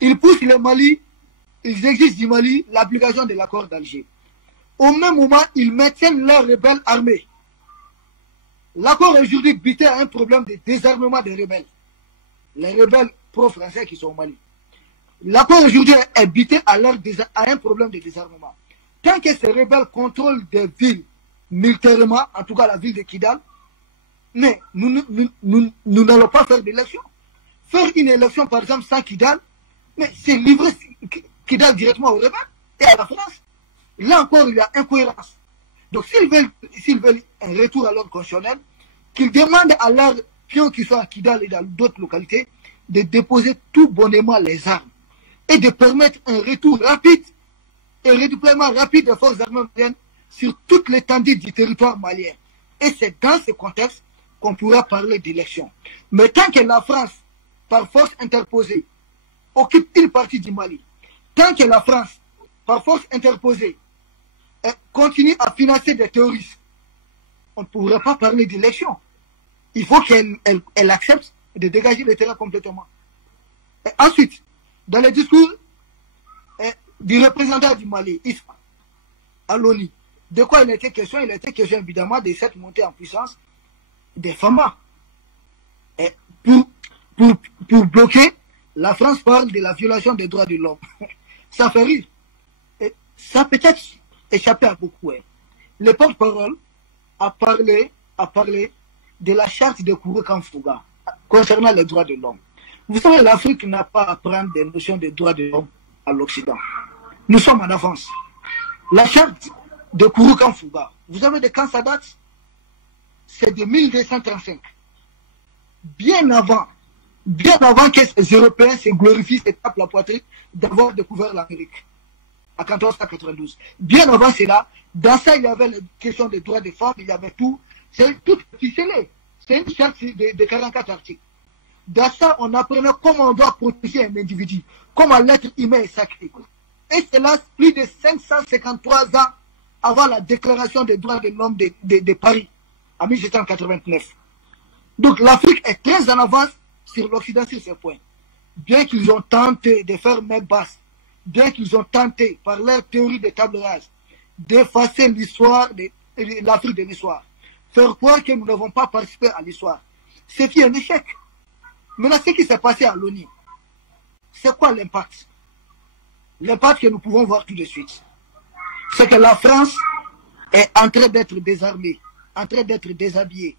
Ils poussent le Mali, ils exigent du Mali l'application de l'accord d'Alger. Au même moment, ils maintiennent leurs rebelles armés. L'accord aujourd'hui butait à un problème de désarmement des rebelles. Les rebelles pro-français qui sont au Mali. L'accord aujourd'hui est buté à un problème de désarmement. Tant que ces rebelles contrôlent des villes militairement, en tout cas la ville de Kidal, mais nous n'allons pas faire d'élection. Faire une élection, par exemple, sans Kidal, mais c'est livrer Kidal directement aux rebelles et à la France. Là encore, il y a incohérence. Donc, s'ils veulent un retour à l'ordre constitutionnel, qu'ils demandent à leurs pions qui sont à Kidal et dans d'autres localités de déposer tout bonnement les armes et de permettre un retour rapide et redéploiement rapide des forces armées maliennes sur toute l'étendue du territoire malien. Et c'est dans ce contexte qu'on pourra parler d'élection. Mais tant que la France, par force interposée, occupe une partie du Mali, tant que la France, par force interposée, continue à financer des terroristes, on ne pourrait pas parler d'élection. Il faut qu'elle accepte de dégager le terrain complètement. Et ensuite, dans le discours du représentant du Mali, Isma, à l'ONU, de quoi il était question? Il était question évidemment de cette montée en puissance des FAMA. Et pour bloquer, la France parle de la violation des droits de l'homme. Ça fait rire. Et ça peut-être échappé à beaucoup. Le porte-parole a parlé de la charte de Kourou-Kanfouga concernant les droits de l'homme. Vous savez, l'Afrique n'a pas à prendre des notions de droits de l'homme à l'Occident. Nous sommes en avance. La charte de Kourou-Kanfouga, vous savez de quand ça date? C'est de 1235. Bien avant que ces Européens se glorifient, se tapent la poitrine d'avoir découvert l'Amérique. À 1492. Bien avant cela, dans ça, il y avait la question des droits des femmes, il y avait tout. C'est tout ficelé. C'est une charte de 44 articles. Dans ça, on apprenait comment on doit protéger un individu, comment l'être humain est sacré. Et cela, plus de 553 ans avant la déclaration des droits de l'homme de Paris, en 1789. Donc l'Afrique est très en avance sur l'Occident sur ce point. Bien qu'ils ont tenté de faire main basse, bien qu'ils ont tenté, par leur théorie de table rase, d'effacer l'histoire de l'Afrique de l'histoire, faire croire que nous n'avons pas participé à l'histoire, c'est un échec. Maintenant, ce qui s'est passé à l'ONU, c'est quoi l'impact? L'impact que nous pouvons voir tout de suite, c'est que la France est en train d'être désarmée, en train d'être déshabillée.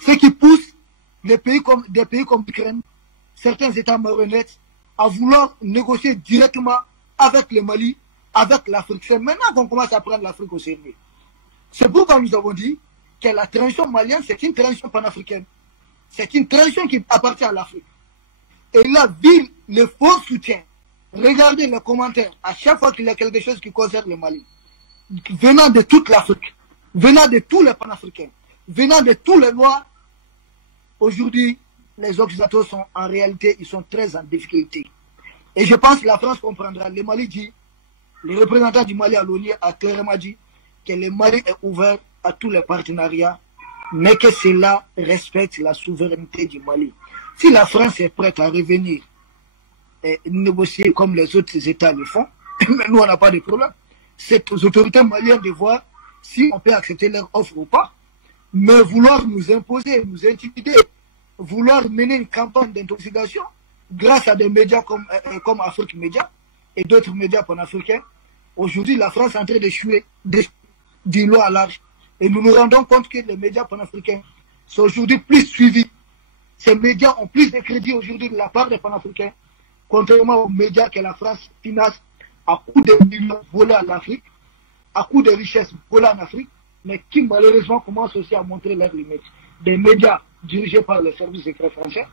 Ce qui pousse des pays comme l'Ukraine, certains États marionnettes, à vouloir négocier directement avec le Mali, avec l'Afrique. C'est maintenant qu'on commence à prendre l'Afrique au sérieux. C'est pourquoi nous avons dit que la transition malienne, c'est une transition panafricaine. C'est une transition qui appartient à l'Afrique. Et là, vu le fort soutien, regardez les commentaires, à chaque fois qu'il y a quelque chose qui concerne le Mali, venant de toute l'Afrique, venant de tous les panafricains, venant de tous les Noirs, aujourd'hui, les Occidentaux sont en réalité, ils sont très en difficulté. Et je pense que la France comprendra. Le Mali dit, Le représentant du Mali à l'ONU a clairement dit que le Mali est ouvert à tous les partenariats, mais que cela respecte la souveraineté du Mali. Si la France est prête à revenir et négocier comme les autres États le font, nous on n'a pas de problème. C'est aux autorités maliennes de voir si on peut accepter leur offre ou pas. Mais vouloir nous imposer, nous intimider, vouloir mener une campagne d'intoxication grâce à des médias comme Afrique Média et d'autres médias panafricains, aujourd'hui la France est en train d'échouer du long à large. Et nous nous rendons compte que les médias panafricains sont aujourd'hui plus suivis. Ces médias ont plus de crédit aujourd'hui de la part des panafricains, contrairement aux médias que la France finance à coups de millions volés en Afrique, à coups de richesses volées en Afrique, mais qui malheureusement commencent aussi à montrer leurs limites. Des médias dirigés par les services secrets français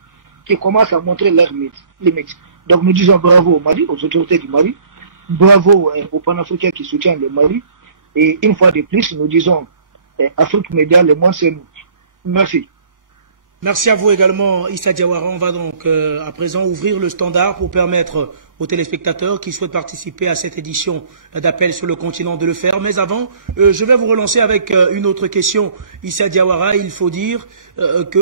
qui commencent à montrer leurs limites. Donc nous disons bravo au Mali, aux autorités du Mali, bravo aux panafricains qui soutiennent le Mali, et une fois de plus, nous disons Afrique Média, le monde c'est nous. Merci. Merci à vous également, Issa Diawara. On va donc à présent ouvrir le standard pour permettre aux téléspectateurs qui souhaitent participer à cette édition d'Appel sur le continent de le faire. Mais avant, je vais vous relancer avec une autre question. Issa Diawara, il faut dire que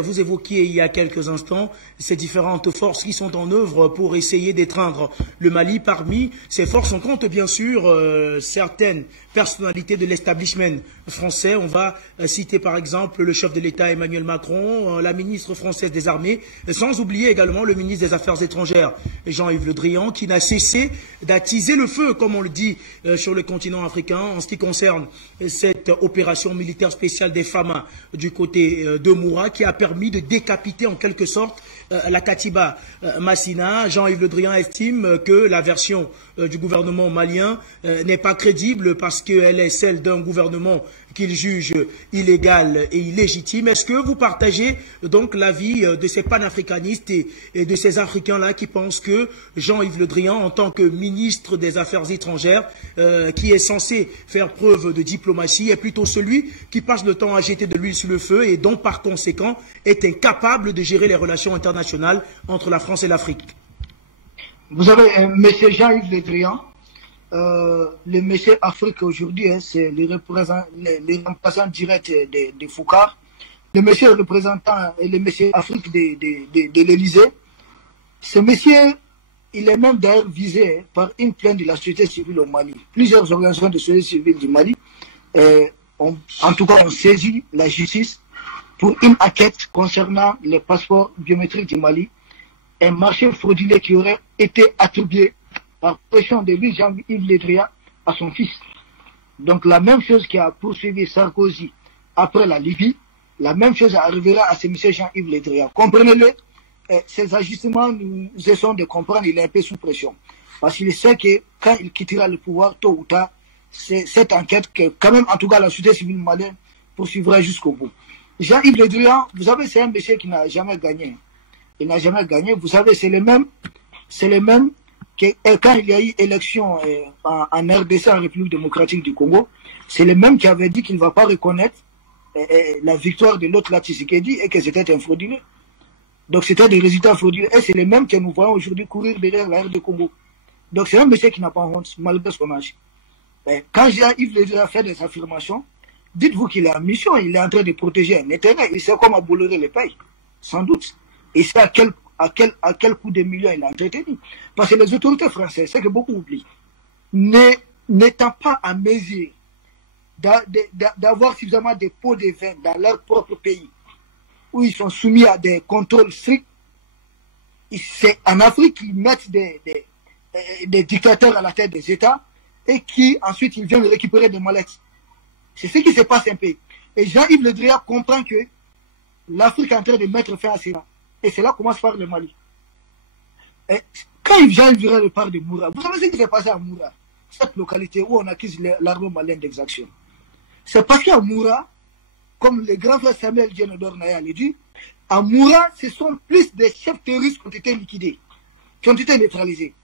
vous évoquiez il y a quelques instants ces différentes forces qui sont en œuvre pour essayer d'étreindre le Mali. Parmi ces forces, on compte bien sûr certaines personnalités de l'establishment français. On va citer par exemple le chef de l'État Emmanuel Macron, la ministre française des Armées, sans oublier également le ministre des Affaires étrangères, Jean-Yves Le Drian, qui n'a cessé d'attiser le feu, comme on le dit sur le continent africain, en ce qui concerne cette opération militaire spéciale des Fama du côté de Moura, qui a permis de décapiter en quelque sorte la Katiba Massina. Jean-Yves Le Drian estime que la version du gouvernement malien n'est pas crédible parce qu'elle est celle d'un gouvernement qu'il juge illégal et illégitime. Est-ce que vous partagez donc l'avis de ces panafricanistes et de ces Africains-là qui pensent que Jean-Yves Le Drian, en tant que ministre des Affaires étrangères, qui est censé faire preuve de diplomatie, est plutôt celui qui passe le temps à jeter de l'huile sur le feu et dont par conséquent est incapable de gérer les relations internationales entre la France et l'Afrique? Vous avez M. Jean-Yves Le Drian, le monsieur Afrique aujourd'hui, c'est les représentants directs de Foucault. Le monsieur représentant et le monsieur Afrique de l'Élysée. Ce monsieur, il est même d'ailleurs visé par une plainte de la société civile au Mali. Plusieurs organisations de société civile du Mali, ont saisi la justice pour une enquête concernant les passeports biométriques du Mali, un marché frauduleux qui aurait été attribué par pression de lui, Jean-Yves Le Drian, à son fils. Donc la même chose qui a poursuivi Sarkozy après la Libye, la même chose arrivera à ce monsieur Jean-Yves Le Drian. Comprenez-le, ces ajustements, nous essayons de comprendre, il est un peu sous pression. Parce qu'il sait que quand il quittera le pouvoir, tôt ou tard, c'est cette enquête que, quand même, en tout cas, la société civile malienne poursuivra jusqu'au bout. Jean-Yves Le Drian, vous savez, c'est un monsieur qui n'a jamais gagné. Il n'a jamais gagné. Vous savez, c'est le même que quand il y a eu élection en RDC, en République démocratique du Congo, c'est le même qui avait dit qu'il ne va pas reconnaître la victoire de l'autre, la Tshisekedi, et que c'était un frauduleux. Donc c'était des résultats frauduleux. Et c'est le même que nous voyons aujourd'hui courir derrière la RD Congo. Donc c'est un monsieur qui n'a pas honte, malgré son âge. Quand Jean-Yves Le Drian fait des affirmations, dites-vous qu'il est en mission, il est en train de protéger un intérêt. Il sait comment Bolloré les paye, sans doute. Il sait à quel coût de millions il a entretenu. Parce que les autorités françaises, c'est que beaucoup oublient, n'étant pas à mesure d'avoir suffisamment de pots de vin dans leur propre pays, où ils sont soumis à des contrôles stricts, c'est en Afrique qu'ils mettent des dictateurs à la tête des États et qui ensuite ils viennent récupérer des mallettes. C'est ce qui se passe un peu. Et Jean-Yves Le Drian comprend que l'Afrique est en train de mettre fin à cela. Et cela commence par le Mali. Et quand Jean-Yves Le Drian parle de Moura, vous savez ce qui s'est passé à Moura, cette localité où on accuse l'armée malienne d'exaction. C'est parce qu'à Moura, comme le grand frère Samuel Djenedor Naya l'a dit, à Moura, ce sont plus des chefs terroristes qui ont été liquidés, qui ont été neutralisés.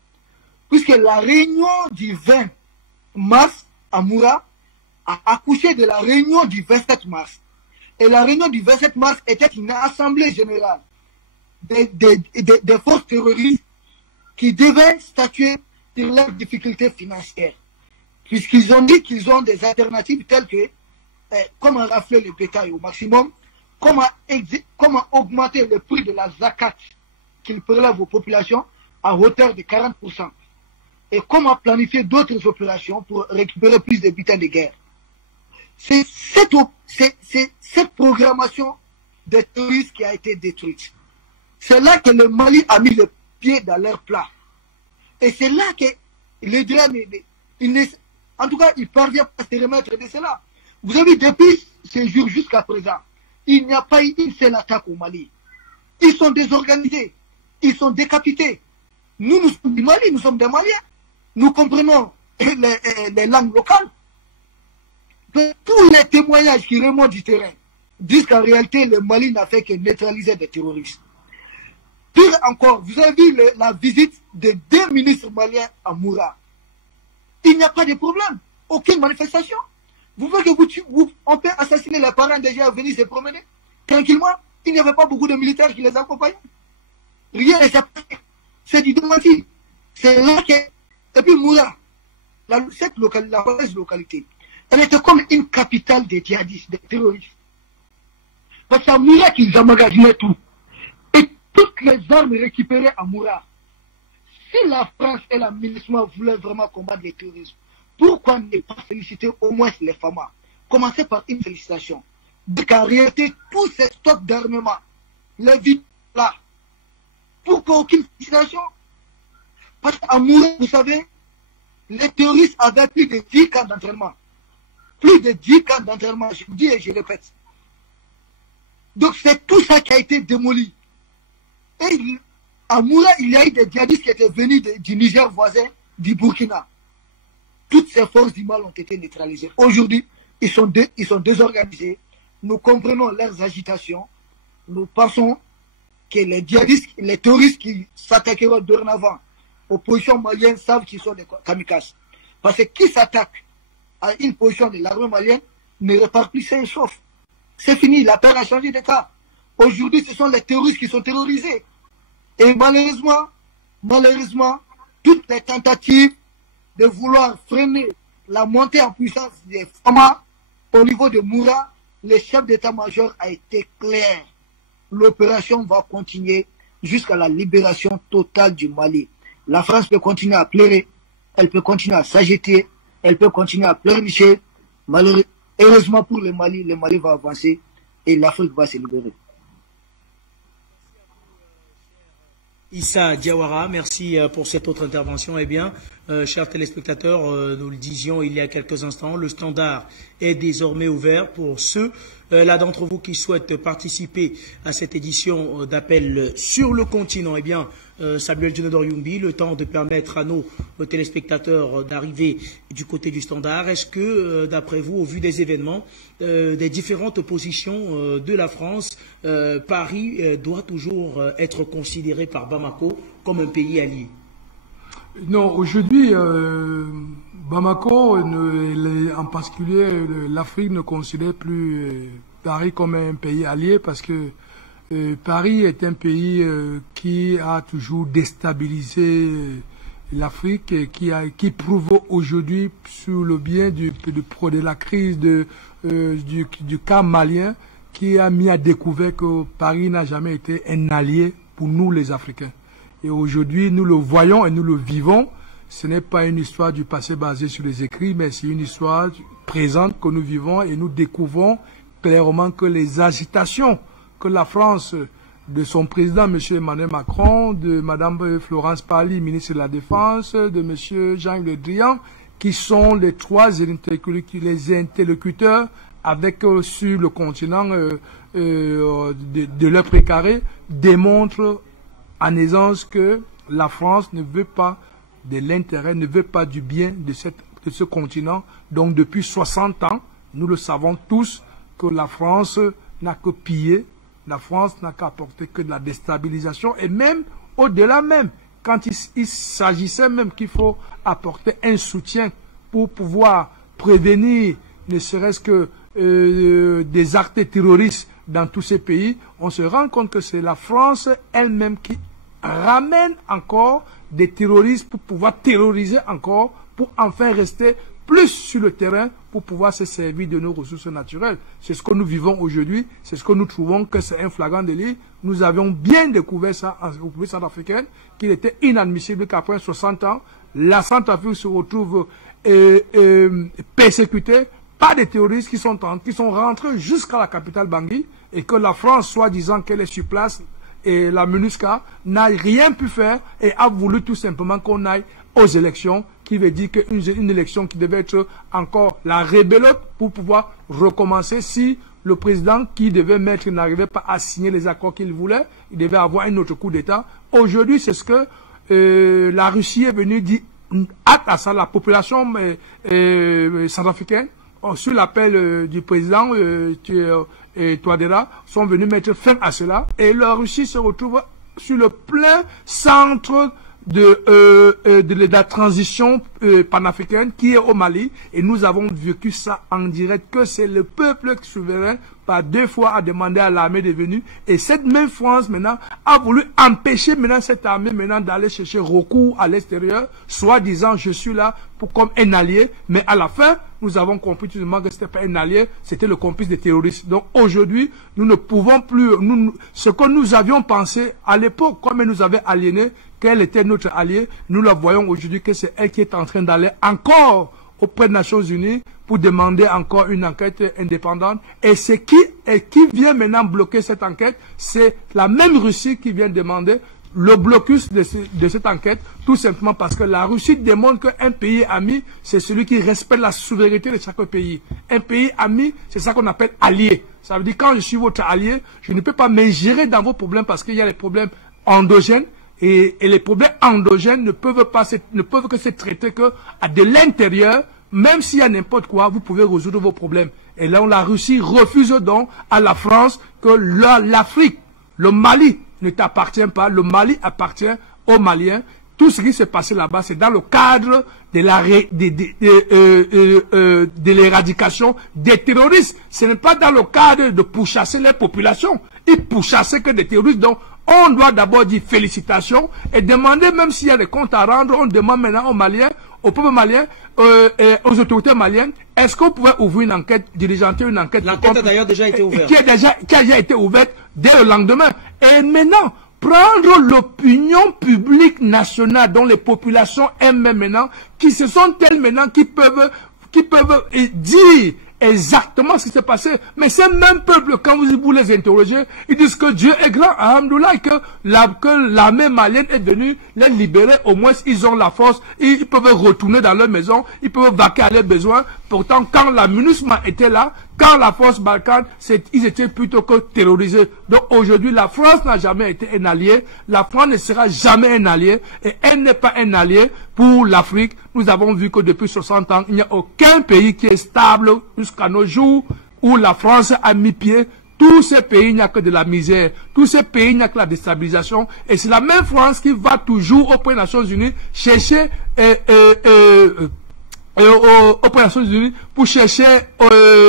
Puisque la réunion du 20 mars à Moura a accouché de la réunion du 27 mars. Et la réunion du 27 mars était une assemblée générale des forces terroristes qui devaient statuer sur leurs difficultés financières. Puisqu'ils ont dit qu'ils ont des alternatives telles que comment rafler le bétail au maximum, comment augmenter le prix de la zakat qu'ils prélèvent aux populations à hauteur de 40%. Et comment planifier d'autres opérations pour récupérer plus de butin de guerre. C'est cette programmation des terroristes qui a été détruite. C'est là que le Mali a mis le pied dans leur plat. Et c'est là que les dirigeants, en tout cas, ils parviennent à se remettre de cela. Vous avez vu, depuis ce jour jusqu'à présent, il n'y a pas eu une seule attaque au Mali. Ils sont désorganisés, ils sont décapités. Nous sommes du Mali, nous sommes des Maliens. Nous comprenons les langues locales. Tous les témoignages qui remontent du terrain disent qu'en réalité, le Mali n'a fait que neutraliser des terroristes. Pire encore, vous avez vu la visite de 2 ministres maliens à Moura. Il n'y a pas de problème, aucune manifestation. Vous voyez que on peut assassiner les parents déjà venir se promener tranquillement. Il n'y avait pas beaucoup de militaires qui les accompagnaient. Rien n'est passé. C'est du démenti. C'est là que... Et puis Moura, la localité, elle était comme une capitale des djihadistes, des terroristes. Parce que c'est à Moura qu'ils emmagasinaient tout. Et toutes les armes récupérées à Moura. Si la France et la MINUSMA voulaient vraiment combattre les terroristes, pourquoi ne pas féliciter au moins les FAMA? Commencez par une félicitation. Donc en réalité, tous ces stocks d'armement, les vides là, pourquoi aucune félicitation? Parce qu'à Moura, vous savez, les terroristes avaient plus de 10 camps d'entraînement. Plus de 10 camps d'entraînement, je dis et je répète. Donc c'est tout ça qui a été démoli. Et à Moura, il y a eu des djihadistes qui étaient venus du Niger voisin, du Burkina. Toutes ces forces du mal ont été neutralisées. Aujourd'hui, ils sont désorganisés. Nous comprenons leurs agitations. Nous pensons que les djihadistes, les terroristes qui s'attaqueront dorénavant aux positions maliennes savent qu'ils sont des kamikazes. Parce que qui s'attaque à une position de l'armée malienne ne repart plus sain et sauf. C'est fini, la paix a changé d'état. Aujourd'hui, ce sont les terroristes qui sont terrorisés. Et malheureusement, toutes les tentatives de vouloir freiner la montée en puissance des FAMA au niveau de Moura, le chef d'état-major a été clair. L'opération va continuer jusqu'à la libération totale du Mali. La France peut continuer à pleurer, elle peut continuer à s'agiter, elle peut continuer à pleurnicher. Heureusement pour le Mali va avancer et l'Afrique va se libérer. Issa Diawara, merci pour cette autre intervention. Eh bien, chers téléspectateurs, nous le disions il y a quelques instants, le standard est désormais ouvert pour ceux là d'entre vous qui souhaitent participer à cette édition d'appel sur le continent. Eh bien, Samuel Djenedor Youmbi, le temps de permettre à nos téléspectateurs d'arriver du côté du standard. Est-ce que, d'après vous, au vu des événements, des différentes positions de la France, Paris doit toujours être considéré par Bamako comme un pays allié? Non, aujourd'hui, Bamako, en particulier l'Afrique, ne considère plus Paris comme un pays allié parce que Paris est un pays qui a toujours déstabilisé l'Afrique et qui prouve aujourd'hui sur le bien de la crise du cas malien, qui a mis à découvert que Paris n'a jamais été un allié pour nous les Africains. Et aujourd'hui, nous le voyons et nous le vivons. Ce n'est pas une histoire du passé basée sur les écrits, mais c'est une histoire présente que nous vivons et nous découvrons clairement que les agitations que la France, de son président, M. Emmanuel Macron, de Mme Florence Parly, ministre de la Défense, de M. Jean-Yves Le Drian, qui sont les trois interlocuteurs avec sur le continent de leur précaré, démontrent en aisance que la France ne veut pas de l'intérêt, ne veut pas du bien de ce continent. Donc depuis 60 ans, nous le savons tous, que la France n'a que pillé, la France n'a qu'à apporter que de la déstabilisation, et même au-delà même, quand il s'agissait même qu'il faut apporter un soutien pour pouvoir prévenir ne serait-ce que des actes terroristes dans tous ces pays, on se rend compte que c'est la France elle-même qui ramène encore des terroristes pour pouvoir terroriser encore, pour enfin rester plus sur le terrain pour pouvoir se servir de nos ressources naturelles. C'est ce que nous vivons aujourd'hui, c'est ce que nous trouvons que c'est un flagrant délit. Nous avions bien découvert ça en République centrafricaine, qu'il était inadmissible qu'après 60 ans, la Centrafrique se retrouve persécutée par des terroristes qui sont rentrés jusqu'à la capitale Bangui et que la France, soi-disant qu'elle est sur place, et la MINUSCA n'a rien pu faire et a voulu tout simplement qu'on aille aux élections, qui veut dire qu'une élection qui devait être encore la rebelote pour pouvoir recommencer si le président qui devait mettre n'arrivait pas à signer les accords qu'il voulait, il devait avoir un autre coup d'État. Aujourd'hui, c'est ce que la Russie est venue dire à ça, la population centrafricaine, sur l'appel du président Touadéra, sont venus mettre fin à cela. Et la Russie se retrouve sur le plein centre de la transition panafricaine qui est au Mali. Et nous avons vécu ça en direct, que c'est le peuple souverain par 2 fois a demandé à l'armée de venir. Et cette même France maintenant a voulu empêcher maintenant cette armée maintenant d'aller chercher recours à l'extérieur, soit disant je suis là pour comme un allié. Mais à la fin, nous avons compris tout simplement que c'était pas un allié, c'était le complice des terroristes. Donc aujourd'hui, nous ne pouvons plus, ce que nous avions pensé à l'époque, comme elle nous avait aliénés, qu'elle était notre allié, nous la voyons aujourd'hui que c'est elle qui est en train d'aller encore auprès des Nations Unies pour demander encore une enquête indépendante. Et c'est qui vient maintenant bloquer cette enquête? C'est la même Russie qui vient demander le blocus de cette enquête, tout simplement parce que la Russie démontre qu'un pays ami, c'est celui qui respecte la souveraineté de chaque pays. Un pays ami, c'est ça qu'on appelle allié. Ça veut dire quand je suis votre allié, je ne peux pas m'ingérer dans vos problèmes parce qu'il y a les problèmes endogènes. Et les problèmes endogènes ne peuvent que se traiter que de l'intérieur. Même s'il y a n'importe quoi, vous pouvez résoudre vos problèmes. Et là, la Russie refuse donc à la France que l'Afrique, le Mali ne t'appartient pas. Le Mali appartient aux Maliens. Tout ce qui s'est passé là-bas, c'est dans le cadre de l'éradication des terroristes. Ce n'est pas dans le cadre de pourchasser les populations. Ils pourchassaient que des terroristes. Donc, on doit d'abord dire félicitations et demander, même s'il y a des comptes à rendre, on demande maintenant aux Maliens, au peuple malien, aux autorités maliennes, est-ce qu'on pouvait ouvrir une enquête, diligenter une enquête? L'enquête a d'ailleurs déjà été ouverte. Qui a déjà été ouverte dès le lendemain. Et maintenant, prendre l'opinion publique nationale dont les populations aiment maintenant, qui se sont elles maintenant, qui peuvent dire exactement ce qui s'est passé. Mais ces mêmes peuples, quand vous les interrogez, ils disent que Dieu est grand, alhamdoulilah, que l'armée malienne est venue les libérer. Au moins, ils ont la force, ils peuvent retourner dans leur maison, ils peuvent vaquer à leurs besoins. Pourtant, quand la MINUSMA était là, quand la force Balkane, ils étaient plutôt que terrorisés. Donc aujourd'hui, la France n'a jamais été un allié. La France ne sera jamais un allié. Et elle n'est pas un allié pour l'Afrique. Nous avons vu que depuis 60 ans, il n'y a aucun pays qui est stable jusqu'à nos jours où la France a mis pied. Tous ces pays, il n'y a que de la misère. Tous ces pays, il n'y a que la déstabilisation. Et c'est la même France qui va toujours auprès des Nations Unies chercher auprès des Nations Unies pour chercher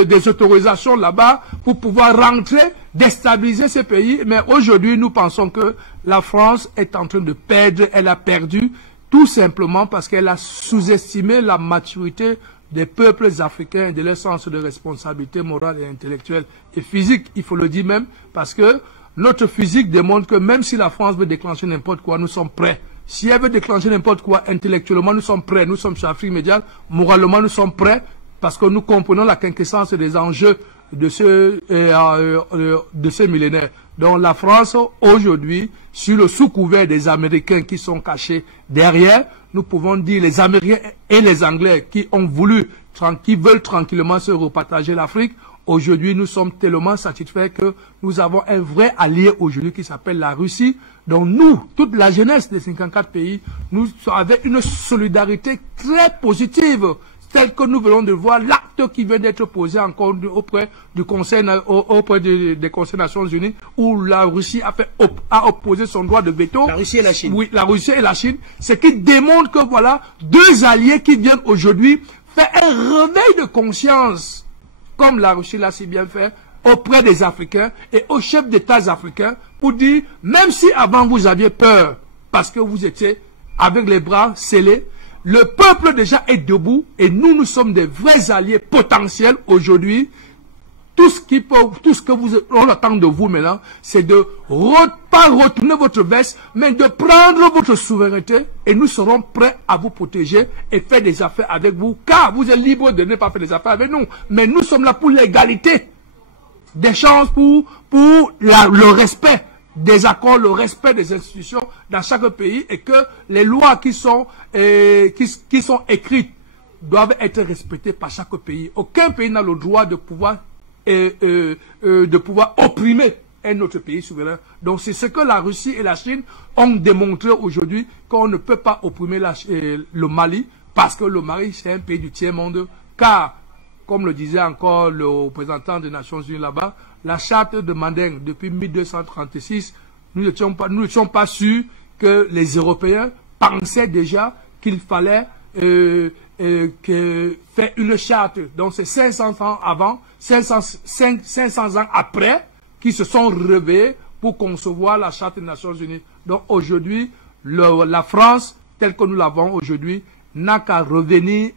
des autorisations là-bas pour pouvoir rentrer, déstabiliser ces pays. Mais aujourd'hui, nous pensons que la France est en train de perdre, elle a perdu, tout simplement parce qu'elle a sous-estimé la maturité des peuples africains et de leur sens de responsabilité morale et intellectuelle et physique, il faut le dire même, parce que notre physique démontre que même si la France veut déclencher n'importe quoi, nous sommes prêts. Si elle veut déclencher n'importe quoi, intellectuellement, nous sommes prêts. Nous sommes chez Afrique Média. Moralement, nous sommes prêts parce que nous comprenons la quintessence des enjeux de ce millénaire. Donc la France, aujourd'hui, sur le sous-couvert des Américains qui sont cachés derrière, nous pouvons dire les Américains et les Anglais qui veulent tranquillement se repartager l'Afrique. Aujourd'hui, nous sommes tellement satisfaits que nous avons un vrai allié aujourd'hui qui s'appelle la Russie. Donc nous, toute la jeunesse des 54 pays, nous avec une solidarité très positive, telle que nous venons de voir l'acte qui vient d'être posé encore auprès du Conseil, des Conseils des Nations Unies, où la Russie a opposé son droit de veto. La Russie et la Chine. Oui, la Russie et la Chine. Ce qui démontre que voilà, deux alliés qui viennent aujourd'hui faire un réveil de conscience, comme la Russie l'a si bien fait, auprès des Africains et aux chefs d'État africains, pour dire, même si avant vous aviez peur parce que vous étiez avec les bras scellés. Le peuple déjà est debout et nous sommes des vrais alliés potentiels aujourd'hui. Tout ce que on attend de vous maintenant, c'est de pas retourner votre veste, mais de prendre votre souveraineté et nous serons prêts à vous protéger et faire des affaires avec vous, car vous êtes libre de ne pas faire des affaires avec nous. Mais nous sommes là pour l'égalité des chances, pour le respect des accords, le respect des institutions dans chaque pays et que les lois qui sont écrites doivent être respectées par chaque pays. Aucun pays n'a le droit de pouvoir opprimer un autre pays souverain. Donc c'est ce que la Russie et la Chine ont démontré aujourd'hui, qu'on ne peut pas opprimer le Mali, parce que le Mali c'est un pays du tiers-monde, car, comme le disait encore le représentant des Nations Unies là-bas, la charte de Manding depuis 1236, nous n'étions pas sûrs que les Européens pensaient déjà qu'il fallait faire une charte. Donc c'est 500 ans avant, 500 ans après, qui se sont réveillés pour concevoir la charte des Nations Unies. Donc aujourd'hui, la France, telle que nous l'avons aujourd'hui, n'a qu'à revenir,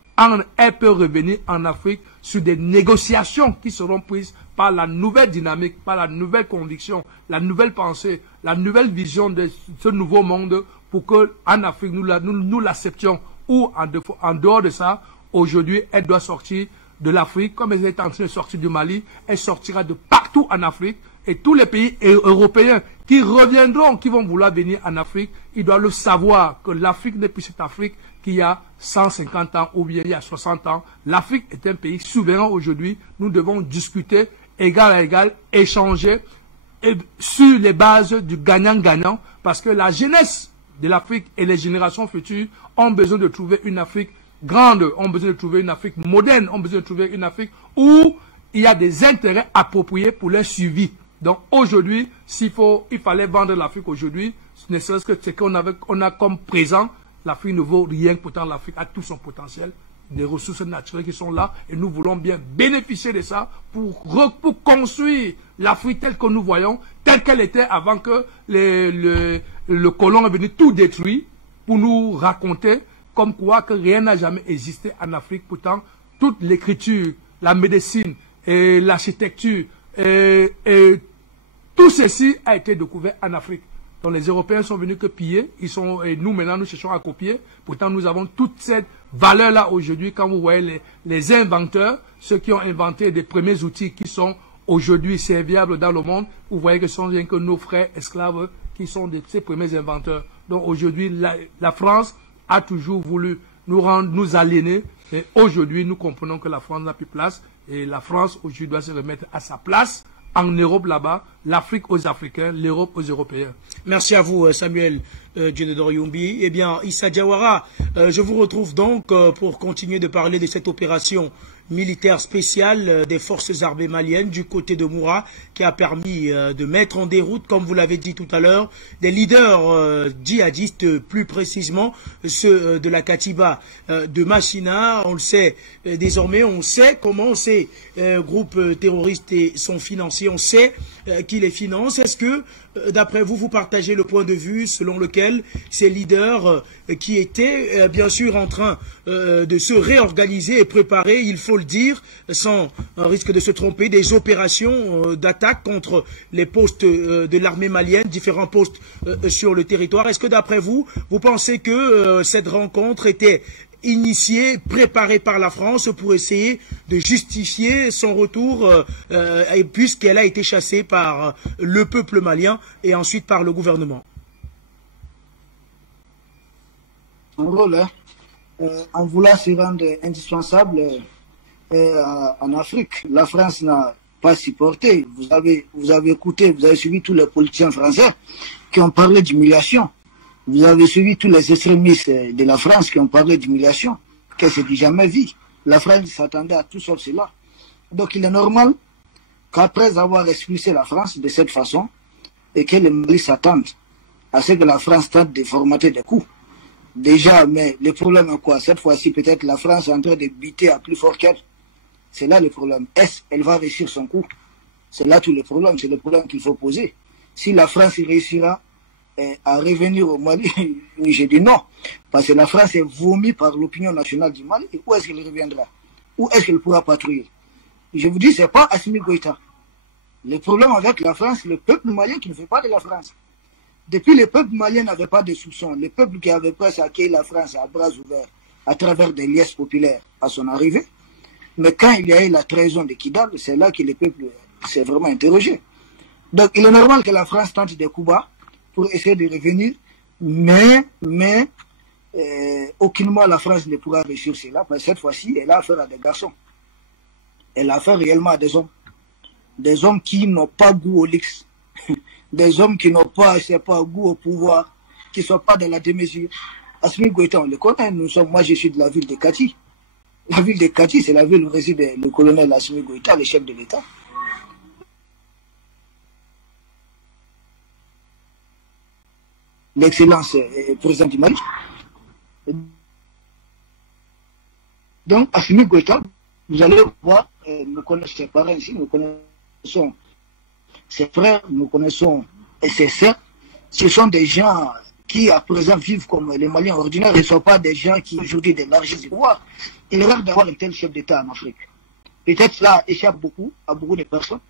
elle peut revenir en Afrique sur des négociations qui seront prises par la nouvelle dynamique, par la nouvelle conviction, la nouvelle pensée, la nouvelle vision de ce nouveau monde, pour que en Afrique nous l'acceptions. Ou en dehors de ça, aujourd'hui, elle doit sortir de l'Afrique, comme elle est en train de sortir du Mali, elle sortira de partout en Afrique, et tous les pays européens qui reviendront, qui vont vouloir venir en Afrique, ils doivent le savoir, que l'Afrique n'est plus cette Afrique qu'il y a 150 ans ou bien il y a 60 ans. L'Afrique est un pays souverain aujourd'hui. Nous devons discuter égal à égal, échanger sur les bases du gagnant-gagnant, parce que la jeunesse de l'Afrique et les générations futures ont besoin de trouver une Afrique grande, ont besoin de trouver une Afrique moderne, ont besoin de trouver une Afrique où il y a des intérêts appropriés pour leur suivi. Donc aujourd'hui, il fallait vendre l'Afrique aujourd'hui, ne serait-ce que ce qu'on a comme présent, l'Afrique ne vaut rien, pourtant l'Afrique a tout son potentiel, des ressources naturelles qui sont là, et nous voulons bien bénéficier de ça pour construire l'Afrique telle que nous voyons, telle qu'elle était avant que le colon est venu tout détruire, pour nous raconter comme quoi que rien n'a jamais existé en Afrique. Pourtant, toute l'écriture, la médecine, et l'architecture, et tout ceci a été découvert en Afrique. Donc les Européens sont venus que piller, et nous maintenant nous cherchons à copier. Pourtant nous avons toute cette valeur-là aujourd'hui. Quand vous voyez les inventeurs, ceux qui ont inventé des premiers outils qui sont aujourd'hui serviables dans le monde, vous voyez que ce sont rien que nos frères esclaves qui sont ces premiers inventeurs. Donc aujourd'hui la France a toujours voulu nous aliéner, et aujourd'hui nous comprenons que la France n'a plus place, et la France aujourd'hui doit se remettre à sa place. En Europe là-bas, l'Afrique aux Africains, l'Europe aux Européens. Merci à vous Samuel Djenedor Youmbi. Eh bien, Issa Diawara, je vous retrouve donc pour continuer de parler de cette opération militaire spéciale des forces armées maliennes du côté de Moura, qui a permis de mettre en déroute, comme vous l'avez dit tout à l'heure, des leaders djihadistes, plus précisément ceux de la Katiba de Machina. On le sait désormais, on sait comment ces groupes terroristes sont financés, on sait qui les finance. Est-ce que, d'après vous, vous partagez le point de vue selon lequel ces leaders qui étaient bien sûr en train de se réorganiser et préparer, il faut le dire, sans risque de se tromper, des opérations d'attaque contre les postes de l'armée malienne, différents postes sur le territoire. Est-ce que d'après vous, vous pensez que cette rencontre était initiée, préparée par la France pour essayer de justifier son retour, puisqu'elle a été chassée par le peuple malien et ensuite par le gouvernement? En rôle, en voulant se rendre indispensable en Afrique, la France n'a pas supporté. Vous avez écouté, vous avez suivi tous les politiciens français qui ont parlé d'humiliation. Vous avez suivi tous les extrémistes de la France qui ont parlé d'humiliation. Qu'est-ce que jamais vu? La France s'attendait à tout sauf cela. Donc il est normal qu'après avoir expulsé la France de cette façon, et que les Mali s'attendent à ce que la France tente de formater des coups. Déjà, mais le problème est quoi? Cette fois-ci, peut-être la France est en train de buter à plus fort qu'elle. C'est là le problème. Est-ce qu'elle va réussir son coup? C'est là tout le problème. C'est le problème qu'il faut poser. Si la France réussira à revenir au Mali. J'ai dit non, parce que la France est vomie par l'opinion nationale du Mali. Où est-ce qu'il reviendra? Où est-ce qu'il pourra patrouiller? Je vous dis, c'est pas Assimi Goïta. Le problème avec la France, le peuple malien qui ne fait pas de la France. Depuis, le peuple malien n'avait pas de soupçons. Le peuple qui avait presque accueilli la France à bras ouverts, à travers des liesses populaires à son arrivée. Mais quand il y a eu la trahison de Kidal, c'est là que le peuple s'est vraiment interrogé. Donc, il est normal que la France tente des coups bas pour essayer de revenir, mais aucunement la France ne pourra réussir cela, parce que cette fois-ci, elle a affaire à des garçons. Elle a affaire réellement à des hommes. Des hommes qui n'ont pas goût au luxe. Des hommes qui n'ont pas, goût au pouvoir, qui ne sont pas dans la démesure. Assimi Goïta, on le connaît. Moi, je suis de la ville de Kati. La ville de Kati, c'est la ville où réside le colonel Assimi Goïta, le chef de l'État. L'excellence président du Mali. Donc, Assimi Goïta, vous allez voir, nous connaissons ses parents ici, nous connaissons ses frères, nous connaissons ses sœurs. Ce sont des gens qui, à présent, vivent comme les Maliens ordinaires. Ils ne sont pas des gens qui, aujourd'hui, élargissent le pouvoir. Il rêve d'avoir un tel chef d'État en Afrique. Peut-être cela échappe à beaucoup de personnes,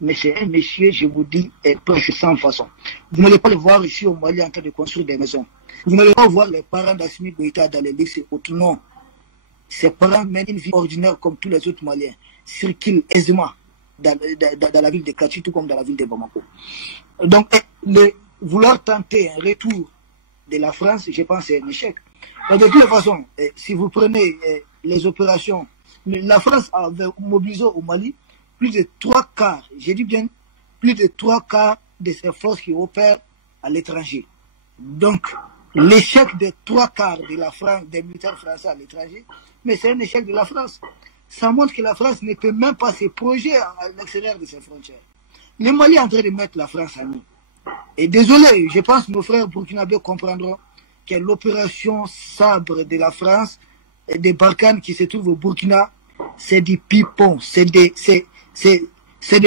mais c'est un monsieur, je vous dis, presque sans façon. Vous n'allez pas le voir ici au Mali en train de construire des maisons. Vous n'allez pas voir les parents d'Assimi Goïta dans les luxes autres. Non. Ses parents mènent une vie ordinaire comme tous les autres Maliens, circulent aisément dans la ville de Kati, tout comme dans la ville de Bamako. Donc, vouloir tenter un retour de la France, je pense que c'est un échec. Et de toute façon, si vous prenez les opérations, la France avait mobilisé au Mali plus de 3/4, j'ai dit bien, plus de 3/4 de ses forces qui opèrent à l'étranger. Donc, l'échec des 3/4 de la France, des militaires français à l'étranger, mais c'est un échec de la France. Ça montre que la France ne peut même pas se projeter à l'extérieur de ses frontières. Le Mali est en train de mettre la France à nous. Et désolé, je pense que nos frères burkinabés comprendront que l'opération Sabre de la France et des Balkans qui se trouvent au Burkina, c'est du pipon, c'est des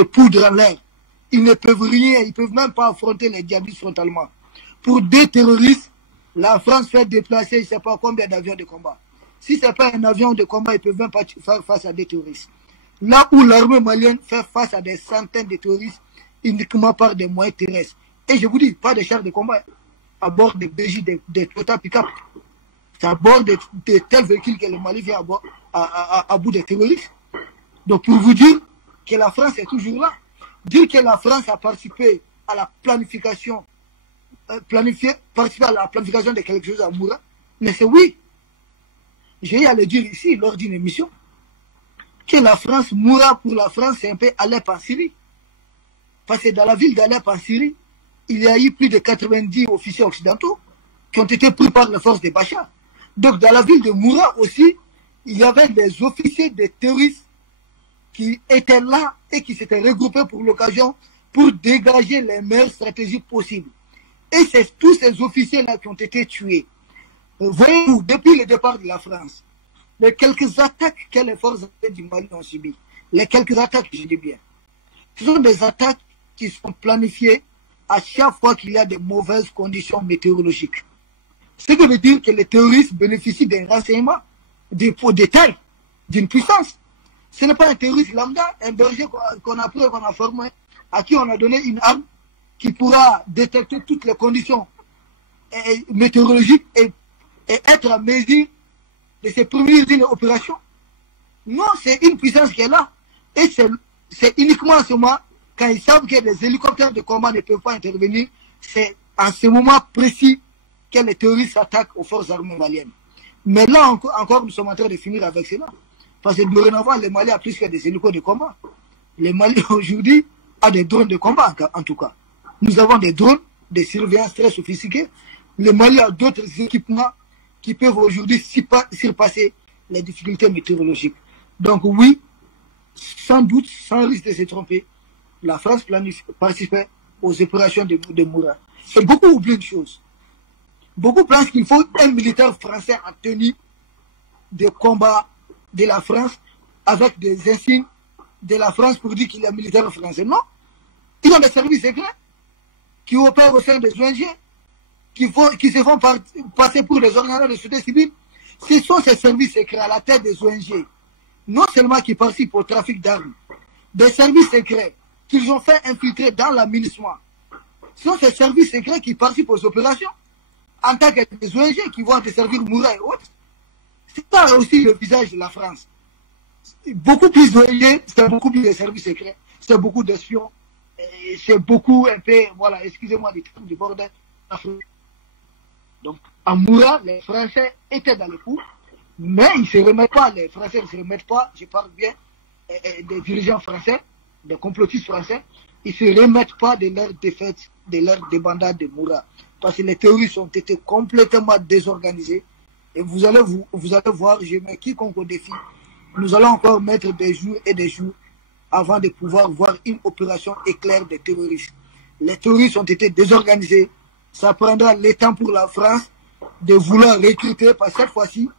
poudres en l'air. Ils ne peuvent rien, ils ne peuvent même pas affronter les djihadistes frontalement. Pour des terroristes, la France fait déplacer, je ne sais pas combien d'avions de combat. Si ce n'est pas un avion de combat, ils ne peuvent même pas faire face à des terroristes. Là où l'armée malienne fait face à des centaines de terroristes uniquement par des moyens terrestres. Et je vous dis, pas des chars de combat, à bord des BJ, des Toyota pick-up. C'est à bord de tels véhicules que le Mali vient à bout des terroristes. Donc pour vous dire que la France est toujours là, dire que la France a participé à la planification, participé à la planification de quelque chose à Moura, mais c'est oui. J'ai à le dire ici lors d'une émission que la France, Moura pour la France, c'est un peu Alep en Syrie. Parce que dans la ville d'Alep en Syrie, il y a eu plus de 90 officiers occidentaux qui ont été pris par les forces de Bachar. Donc dans la ville de Moura aussi, il y avait des officiers des terroristes qui étaient là et qui s'étaient regroupés pour l'occasion pour dégager les meilleures stratégies possibles. Et c'est tous ces officiers-là qui ont été tués. Voyez-vous, depuis le départ de la France, les quelques attaques que les forces du Mali ont subies, les quelques attaques, je dis bien, ce sont des attaques qui sont planifiées à chaque fois qu'il y a de mauvaises conditions météorologiques. Ce qui veut dire que les terroristes bénéficient d'un renseignement, des pots détails, d'une puissance. Ce n'est pas un terroriste lambda, un berger qu'on a pris, qu'on a formé, à qui on a donné une arme qui pourra détecter toutes les conditions météorologiques et être à mesure de se prévenir d'une opération. Non, c'est une puissance qui est là. Et c'est uniquement à ce moment, quand ils savent que les hélicoptères de combat ne peuvent pas intervenir, c'est à ce moment précis que les terroristes s'attaquent aux forces armées maliennes. Mais là encore, nous sommes en train de finir avec cela. Parce que dorénavant, le Mali a plus que des hélicos de combat. Le Mali aujourd'hui a des drones de combat, en tout cas. Nous avons des drones, des surveillances très sophistiquées. Le Mali a d'autres équipements qui peuvent aujourd'hui surpasser les difficultés météorologiques. Donc oui, sans doute, sans risque de se tromper, la France participait aux opérations de Moura. Et beaucoup oublient une chose. Beaucoup pensent qu'il faut un militaire français en tenue de combat de la France avec des insignes de la France pour dire qu'il est militaire français. Non. Ils ont des services secrets qui opèrent au sein des ONG. qui se font passer pour des organisateurs de société civile, ce sont ces services secrets à la tête des ONG, non seulement qui participent au trafic d'armes, des services secrets qu'ils ont fait infiltrer dans la MINUSMA. Ce sont ces services secrets qui participent aux opérations en tant que des ONG qui vont te servir Moura et autres. C'est ça aussi le visage de la France. Beaucoup plus d'ONG, c'est beaucoup plus de services secrets, c'est beaucoup d'espions, c'est beaucoup un peu, voilà, excusez-moi des trucs du bordel. Donc, à Moura, les Français étaient dans le coup, mais ils ne se remettent pas, les Français ne se remettent pas, je parle bien des dirigeants français, des complotistes français, ils ne se remettent pas de leur défaite, de leur débandade de Moura. Parce que les terroristes ont été complètement désorganisés. Et vous allez voir, je mets quiconque au défi, nous allons encore mettre des jours et des jours avant de pouvoir voir une opération éclair des terroristes. Les terroristes ont été désorganisés. Ça prendra le temps pour la France de vouloir recruter, parce que cette fois-ci,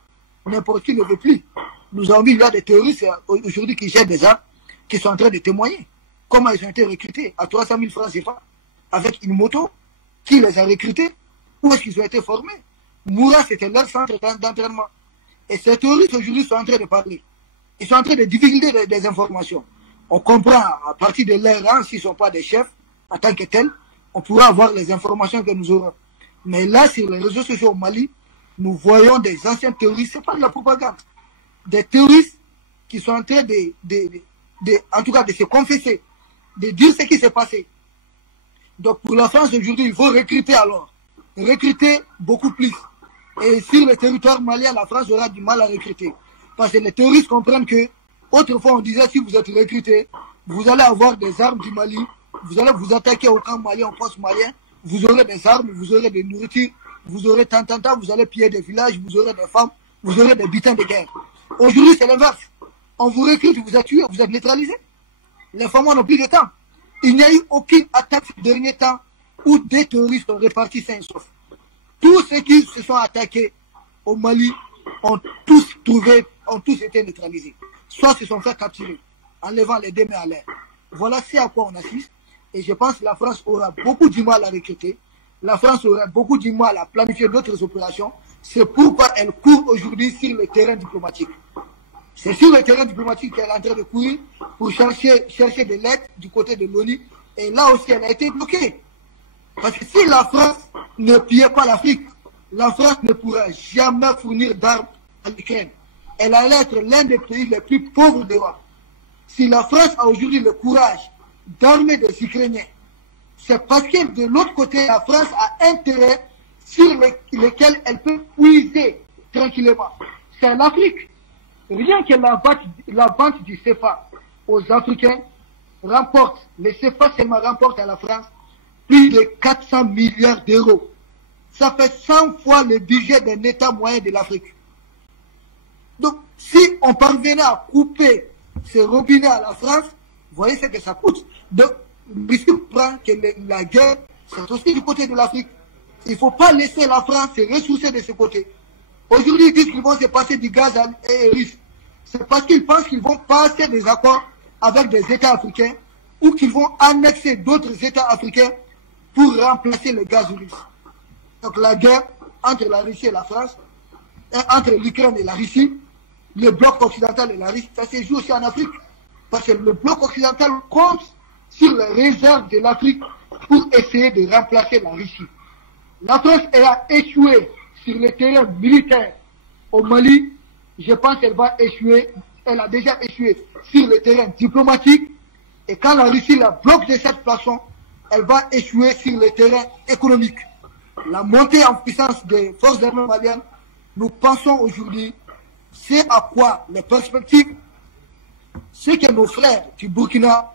n'importe qui ne veut plus. Nous avons vu, il y a des terroristes aujourd'hui qui jettent des armes, qui sont en train de témoigner. Comment ils ont été recrutés à 300 000 francs CFA, avec une moto, qui les a recrutés, où est-ce qu'ils ont été formés. Moura, c'était leur centre d'entraînement. Et ces terroristes aujourd'hui sont en train de parler. Ils sont en train de divulguer des informations. On comprend à partir de leur rang, s'ils ne sont pas des chefs, en tant que tels, on pourra avoir les informations que nous aurons. Mais là, sur les réseaux sociaux au Mali, nous voyons des anciens terroristes, ce n'est pas de la propagande, des terroristes qui sont en train en tout cas de se confesser, de dire ce qui s'est passé. Donc pour la France aujourd'hui, il faut recruter alors. Recruter beaucoup plus. Et sur le territoire malien, la France aura du mal à recruter. Parce que les terroristes comprennent que, autrefois on disait si vous êtes recruté, vous allez avoir des armes du Mali, vous allez vous attaquer au camp malien, au poste malien, vous aurez des armes, vous aurez des nourritures, vous aurez tant, vous allez piller des villages, vous aurez des femmes, vous aurez des butins de guerre. Aujourd'hui c'est l'inverse. On vous recrute, vous êtes tué, vous êtes neutralisé. Les femmes n'ont plus de temps. Il n'y a eu aucune attaque ces derniers temps où des terroristes ont réparti sains et saufs. Tous ceux qui se sont attaqués au Mali ont tous été neutralisés. Soit se sont fait capturer en levant les deux mains à l'air. Voilà c'est à quoi on assiste. Et je pense que la France aura beaucoup du mal à recruter. La France aura beaucoup du mal à planifier d'autres opérations. C'est pourquoi elle court aujourd'hui sur le terrain diplomatique. C'est sur le terrain diplomatique qu'elle est en train de courir pour chercher de l'aide du côté de l'ONU. Et là aussi, elle a été bloquée. Parce que si la France ne pillait pas l'Afrique, la France ne pourra jamais fournir d'armes à l'Ukraine. Elle allait être l'un des pays les plus pauvres d'Europe. Si la France a aujourd'hui le courage d'armer des Ukrainiens, c'est parce que de l'autre côté, la France a intérêt sur lesquels elle peut puiser tranquillement. C'est l'Afrique. Rien que la vente du CFA aux Africains rapporte, le CFA seulement rapporte à la France plus de 400 milliards d'euros. Ça fait 100 fois le budget d'un État moyen de l'Afrique. Donc, si on parvenait à couper ce robinet à la France, vous voyez ce que ça coûte. Donc, le risque prend que la guerre, c'est aussi du côté de l'Afrique. Il ne faut pas laisser la France se ressourcer de ce côté. Aujourd'hui, ils disent qu'ils vont se passer du gaz russe. C'est parce qu'ils pensent qu'ils vont passer des accords avec des États africains ou qu'ils vont annexer d'autres États africains pour remplacer le gaz russe. Donc la guerre entre la Russie et la France, entre l'Ukraine et la Russie, le bloc occidental et la Russie, ça se joue aussi en Afrique. Parce que le bloc occidental compte sur les réserves de l'Afrique pour essayer de remplacer la Russie. La France a échoué sur le terrain militaire au Mali. Je pense qu'elle va échouer, elle a déjà échoué sur le terrain diplomatique. Et quand la Russie la bloque de cette façon, elle va échouer sur le terrain économique. La montée en puissance des forces armées maliennes, nous pensons aujourd'hui, c'est à quoi les perspectives, c'est que nos frères du Burkina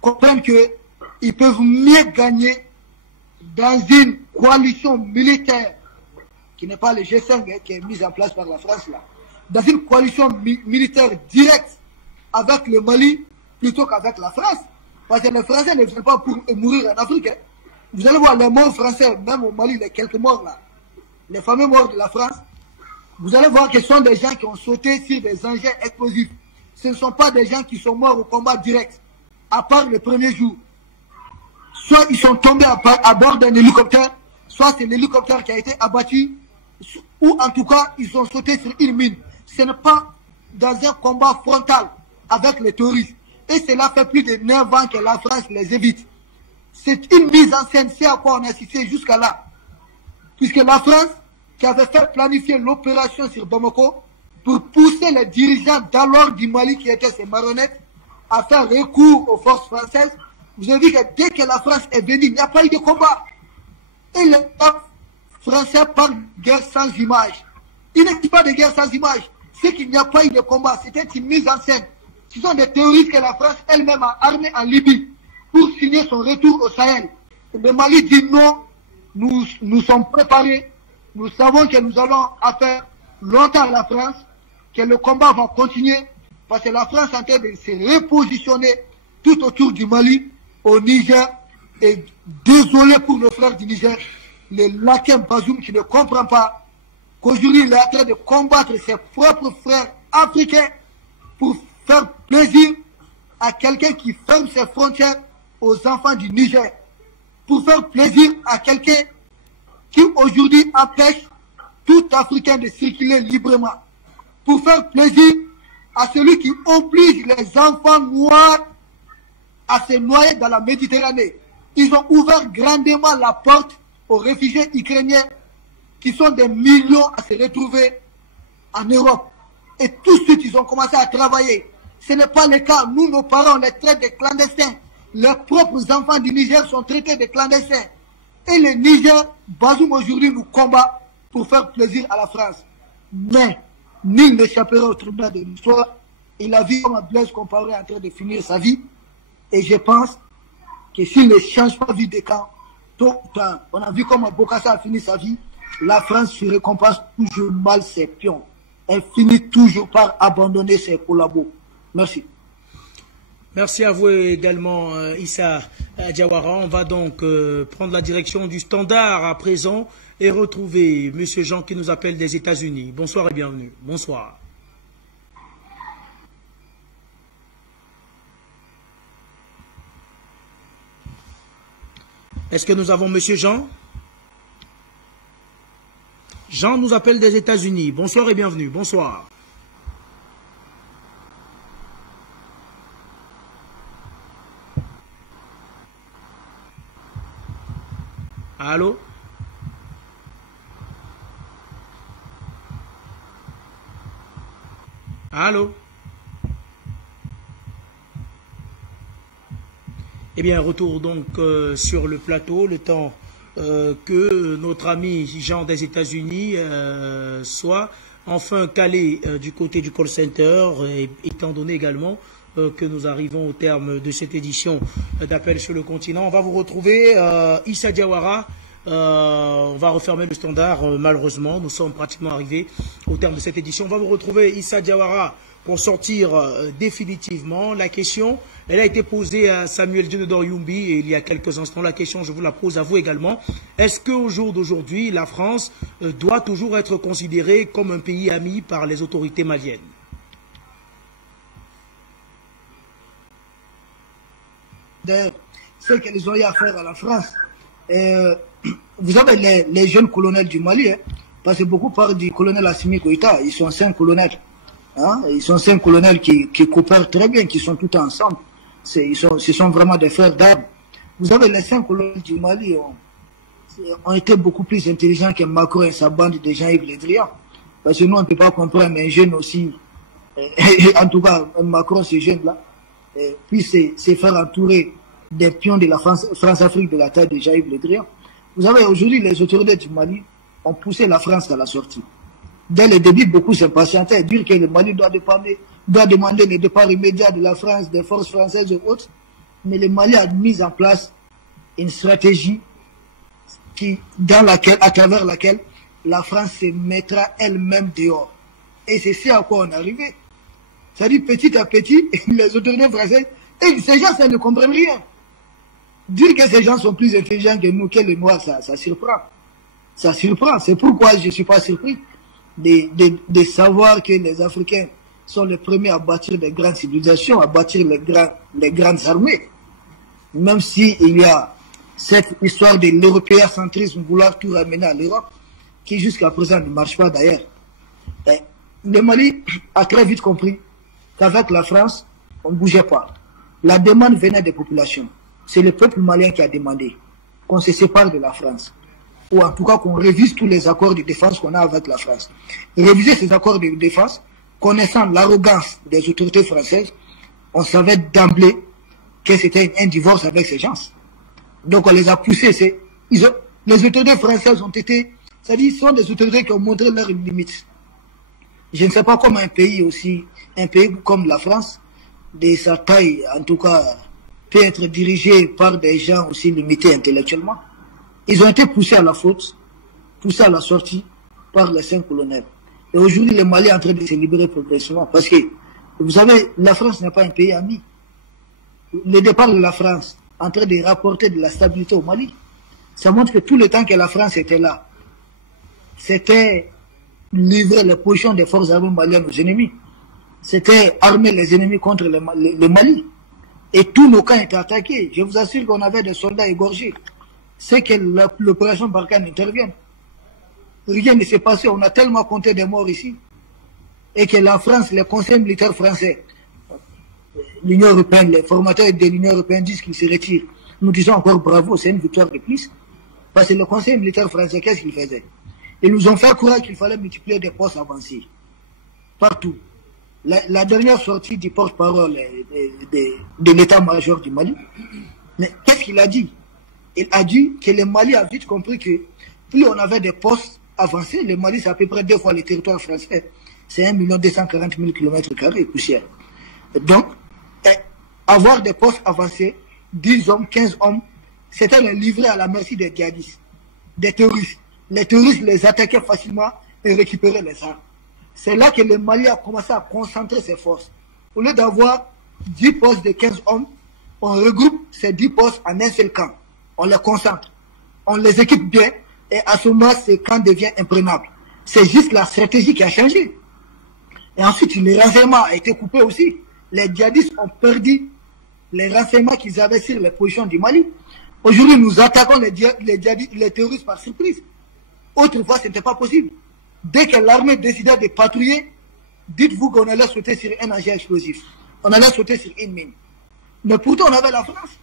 comprennent qu'ils peuvent mieux gagner dans une coalition militaire qui n'est pas le G5 qui est mise en place par la France là, dans une coalition militaire directe avec le Mali plutôt qu'avec la France. Parce que les Français ne viennent pas pour mourir en Afrique. Hein. Vous allez voir les morts français, même au Mali, les quelques morts là, les fameux morts de la France, vous allez voir que ce sont des gens qui ont sauté sur des engins explosifs. Ce ne sont pas des gens qui sont morts au combat direct, à part le premier jour. Soit ils sont tombés à bord d'un hélicoptère, soit c'est l'hélicoptère qui a été abattu, ou en tout cas, ils ont sauté sur une mine. Ce n'est pas dans un combat frontal avec les terroristes. Et cela fait plus de 9 ans que la France les évite. C'est une mise en scène, c'est à quoi on a assisté jusqu'à là. Puisque la France, qui avait fait planifier l'opération sur Bamako, pour pousser les dirigeants d'alors du Mali, qui étaient ces marionnettes, à faire recours aux forces françaises, vous avez vu que dès que la France est venue, il n'y a pas eu de combat. Et les Français parlent de guerre sans image. Il n'existe pas de guerre sans image. C'est qu'il n'y a pas eu de combat. C'était une mise en scène. Ce sont des terroristes que la France elle-même a armés en Libye pour signer son retour au Sahel. Le Mali dit non, nous sommes préparés. Nous savons que nous allons affaire longtemps à la France, que le combat va continuer, parce que la France est en train de se repositionner tout autour du Mali, au Niger. Et désolé pour nos frères du Niger, le Lakem Bazoum qui ne comprend pas qu'aujourd'hui il est en train de combattre ses propres frères africains pour faire plaisir à quelqu'un qui ferme ses frontières aux enfants du Niger, pour faire plaisir à quelqu'un qui aujourd'hui empêche tout Africain de circuler librement, pour faire plaisir à celui qui oblige les enfants noirs à se noyer dans la Méditerranée. Ils ont ouvert grandement la porte aux réfugiés ukrainiens qui sont des millions à se retrouver en Europe. Et tout de suite, ils ont commencé à travailler. Ce n'est pas le cas. Nous, nos parents, on les traite de clandestins. Leurs propres enfants du Niger sont traités de clandestins. Et le Niger, Bazoum aujourd'hui nous combat pour faire plaisir à la France. Mais, nul n'échappera au tribunal de l'histoire. Il a vu comme Blaise Compaoré en train de finir sa vie. Et je pense que s'il ne change pas vie de camp, tôt ou tard, on a vu comment Bokassa a fini sa vie, la France se récompense toujours mal ses pions. Elle finit toujours par abandonner ses collabos. Merci. Merci à vous également, Issa Diawara. On va donc prendre la direction du Standard à présent et retrouver M. Jean qui nous appelle des États-Unis. Bonsoir et bienvenue. Bonsoir. Est-ce que nous avons M. Jean? Jean nous appelle des États-Unis. Bonsoir et bienvenue. Bonsoir. Allô? Allô? Eh bien, retour donc sur le plateau, le temps que notre ami Jean des États-Unis soit enfin calé du côté du call center, étant donné également que nous arrivons au terme de cette édition d'Appel sur le continent. On va vous retrouver, Issa Diawara. On va refermer le Standard, malheureusement. Nous sommes pratiquement arrivés au terme de cette édition. On va vous retrouver, Issa Diawara, pour sortir définitivement. La question, elle a été posée à Samuel Djenedor Youmbi et il y a quelques instants. La question, je vous la pose à vous également. Est-ce qu'au jour d'aujourd'hui, la France doit toujours être considérée comme un pays ami par les autorités maliennes? Ce qu'ils ont eu à faire à la France. Vous savez, les jeunes colonels du Mali, parce que beaucoup parlent du colonel Assimi Goïta, ils sont 5 colonels. Hein, ils sont 5 colonels qui coopèrent très bien, qui sont tout ensemble. Ce sont vraiment des frères d'armes. Vous savez, les 5 colonels du Mali ont été beaucoup plus intelligents que Macron et sa bande de Jean-Yves Le Drian. Parce que nous, on ne peut pas comprendre un jeune aussi, en tout cas, Macron, ce jeune-là, puisse se faire entourer des pions de la France-Afrique de la taille de Jean-Yves Le Drian. Vous savez, aujourd'hui, les autorités du Mali ont poussé la France à la sortie. Dès le début, beaucoup s'impatientaient, dire que le Mali doit demander le départ immédiat de la France, des forces françaises et autres. Mais le Mali a mis en place une stratégie à travers laquelle la France se mettra elle-même dehors. Et c'est ce à quoi on est arrivé. C'est-à-dire, petit à petit, les autorités françaises, et ces gens, ça ne comprennent rien. Dire que ces gens sont plus intelligents que nous, que les Noirs, ça surprend. Ça surprend. C'est pourquoi je ne suis pas surpris de savoir que les Africains sont les premiers à bâtir des grandes civilisations, à bâtir les grandes armées. Même s'il y a cette histoire de l'européen-centrisme, vouloir tout ramener à l'Europe, qui jusqu'à présent ne marche pas d'ailleurs. Le Mali a très vite compris qu'avec la France, on ne bougeait pas. La demande venait des populations. C'est le peuple malien qui a demandé qu'on se sépare de la France. Ou en tout cas qu'on révise tous les accords de défense qu'on a avec la France. Réviser ces accords de défense, connaissant l'arrogance des autorités françaises, on savait d'emblée que c'était un divorce avec ces gens. Donc on les a poussés. Les autorités françaises ont été, c'est-à-dire, sont des autorités qui ont montré leurs limites. Je ne sais pas comment un pays comme la France, de sa taille, en tout cas, peut être dirigé par des gens aussi limités intellectuellement. Ils ont été poussés à la faute, poussés à la sortie par les 5 colonels. Et aujourd'hui, le Mali est en train de se libérer progressivement. Parce que, vous savez, la France n'est pas un pays ami. Le départ de la France, en train de rapporter de la stabilité au Mali, ça montre que tout le temps que la France était là, c'était livrer les positions des forces armées maliennes aux ennemis. C'était armer les ennemis contre le Mali. Et tous nos camps étaient attaqués. Je vous assure qu'on avait des soldats égorgés. C'est que l'opération Barkhane intervienne. Rien ne s'est passé. On a tellement compté des morts ici. Et que la France, les conseils militaires français, l'Union européenne, les formateurs de l'Union européenne disent qu'ils se retirent. Nous disons encore bravo, c'est une victoire de plus. Parce que le conseil militaire français, qu'est-ce qu'il faisait? Ils nous ont fait croire qu'il fallait multiplier des postes avancés. Partout. La dernière sortie du porte-parole de l'état-major du Mali, mais qu'est-ce qu'il a dit? Il a dit que le Mali a vite compris que plus on avait des postes avancés, le Mali c'est à peu près 2 fois le territoire français. C'est 1 240 000 km² poussière. Donc, avoir des postes avancés, 10 hommes, 15 hommes, c'était les livrer à la merci des djihadistes, des terroristes. Les terroristes les attaquaient facilement et récupéraient les armes. C'est là que le Mali a commencé à concentrer ses forces. Au lieu d'avoir 10 postes de 15 hommes, on regroupe ces 10 postes en un seul camp. On les concentre. On les équipe bien et à ce moment, ce camp devient imprenable. C'est juste la stratégie qui a changé. Et ensuite, le renseignement a été coupé aussi. Les djihadistes ont perdu les renseignements qu'ils avaient sur les positions du Mali. Aujourd'hui, nous attaquons les terroristes par surprise. Autrefois, ce n'était pas possible. Dès que l'armée décidait de patrouiller, dites-vous qu'on allait sauter sur un engin explosif. On allait sauter sur une mine. Mais pourtant, on avait la France.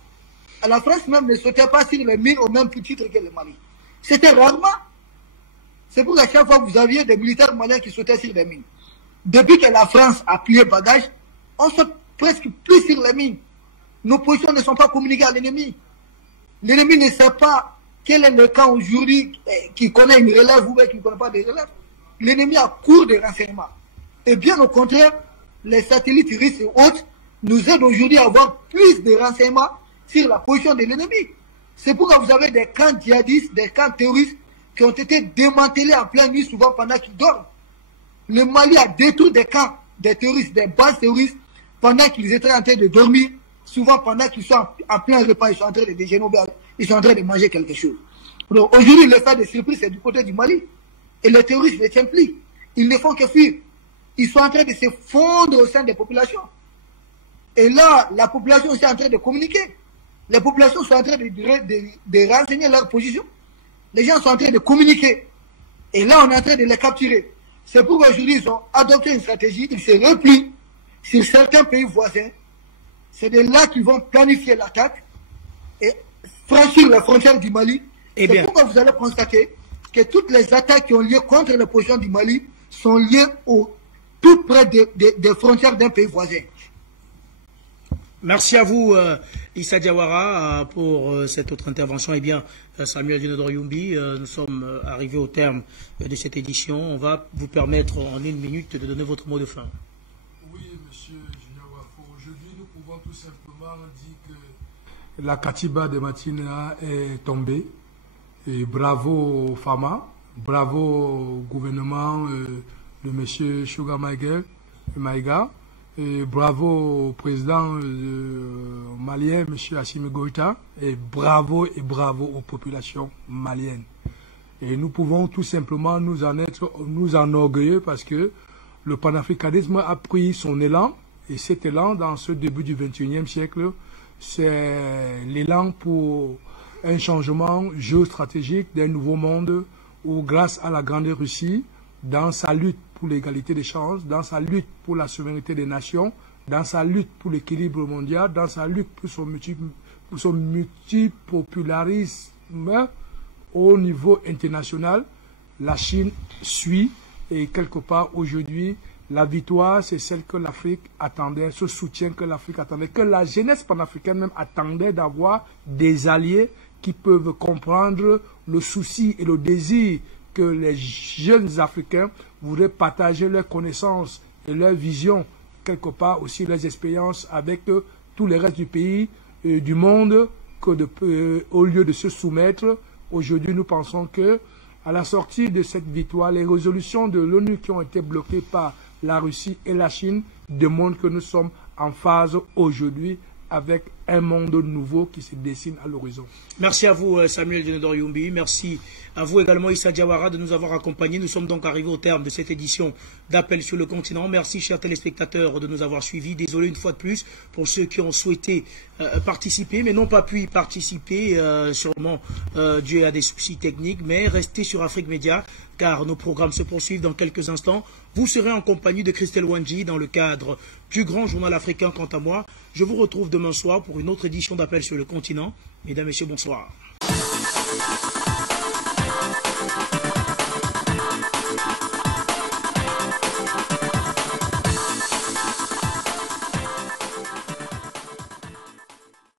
La France même ne sautait pas sur les mines au même titre que le Mali. C'était rarement. C'est pour qu'à chaque fois que vous aviez des militaires maliens qui sautaient sur les mines. Depuis que la France a plié bagage, on saute presque plus sur les mines. Nos positions ne sont pas communiquées à l'ennemi. L'ennemi ne sait pas quel est le camp aujourd'hui qui connaît une relève ou qui ne connaît pas de relève. L'ennemi a court de renseignements. Et bien au contraire, les satellites russes et autres nous aident aujourd'hui à avoir plus de renseignements sur la position de l'ennemi. C'est pourquoi vous avez des camps djihadistes, des camps terroristes qui ont été démantelés en pleine nuit, souvent pendant qu'ils dorment. Le Mali a détruit des camps des terroristes, des bases terroristes, pendant qu'ils étaient en train de dormir, souvent pendant qu'ils sont en plein repas, ils sont en train de déjeuner, ils sont en train de manger quelque chose. Aujourd'hui, l'effet de surprise, c'est du côté du Mali. Et les terroristes ne tiennent plus. Ils ne font que fuir. Ils sont en train de se fondre au sein des populations. Et là, la population est en train de communiquer. Les populations sont en train de renseigner leur position. Les gens sont en train de communiquer. Et là, on est en train de les capturer. C'est pourquoi aujourd'hui, ils ont adopté une stratégie. Ils se replient sur certains pays voisins. C'est de là qu'ils vont planifier l'attaque et franchir les frontières du Mali. C'est pourquoi vous allez constater que toutes les attaques qui ont lieu contre les positions du Mali sont liées tout près des frontières d'un pays voisin. Merci à vous, Issa Diawara, pour cette autre intervention. Eh bien, Samuel Djenedor Youmbi, nous sommes arrivés au terme de cette édition. On va vous permettre en 1 minute de donner votre mot de fin. Oui, monsieur Junior Wafo. Aujourd'hui, nous pouvons tout simplement dire que la Katiba de Matina est tombée. Et bravo aux FAMA, bravo au gouvernement de monsieur Sugar Maïga. Et bravo au président malien, M. Assimi Goïta, et bravo aux populations maliennes. Et nous pouvons tout simplement nous enorgueillir parce que le panafricanisme a pris son élan, et cet élan, dans ce début du XXIe siècle, c'est l'élan pour un changement géostratégique d'un nouveau monde où, grâce à la grande Russie, dans sa lutte pour l'égalité des chances, dans sa lutte pour la souveraineté des nations, dans sa lutte pour l'équilibre mondial, dans sa lutte pour son multipopularisme au niveau international, la Chine suit et quelque part aujourd'hui, la victoire, c'est celle que l'Afrique attendait, ce soutien que l'Afrique attendait, que la jeunesse panafricaine même attendait d'avoir des alliés qui peuvent comprendre le souci et le désir que les jeunes Africains voudraient partager leurs connaissances et leurs visions, quelque part aussi leurs expériences avec tous les restes du pays, du monde, au lieu de se soumettre. Aujourd'hui, nous pensons que à la sortie de cette victoire, les résolutions de l'ONU qui ont été bloquées par la Russie et la Chine démontrent que nous sommes en phase aujourd'hui avec un monde nouveau qui se dessine à l'horizon. Merci à vous Samuel Djenedor Youmbi, merci à vous également Issa Diawara de nous avoir accompagnés. Nous sommes donc arrivés au terme de cette édition d'Appel sur le continent. Merci chers téléspectateurs de nous avoir suivis. Désolé une fois de plus pour ceux qui ont souhaité participer mais n'ont pas pu y participer, sûrement dû à des soucis techniques, mais restez sur Afrique Média car nos programmes se poursuivent dans quelques instants. Vous serez en compagnie de Christelle Wanji dans le cadre du grand journal africain. Quant à moi, je vous retrouve demain soir pour une autre édition d'Appel sur le continent. Mesdames, Messieurs, bonsoir.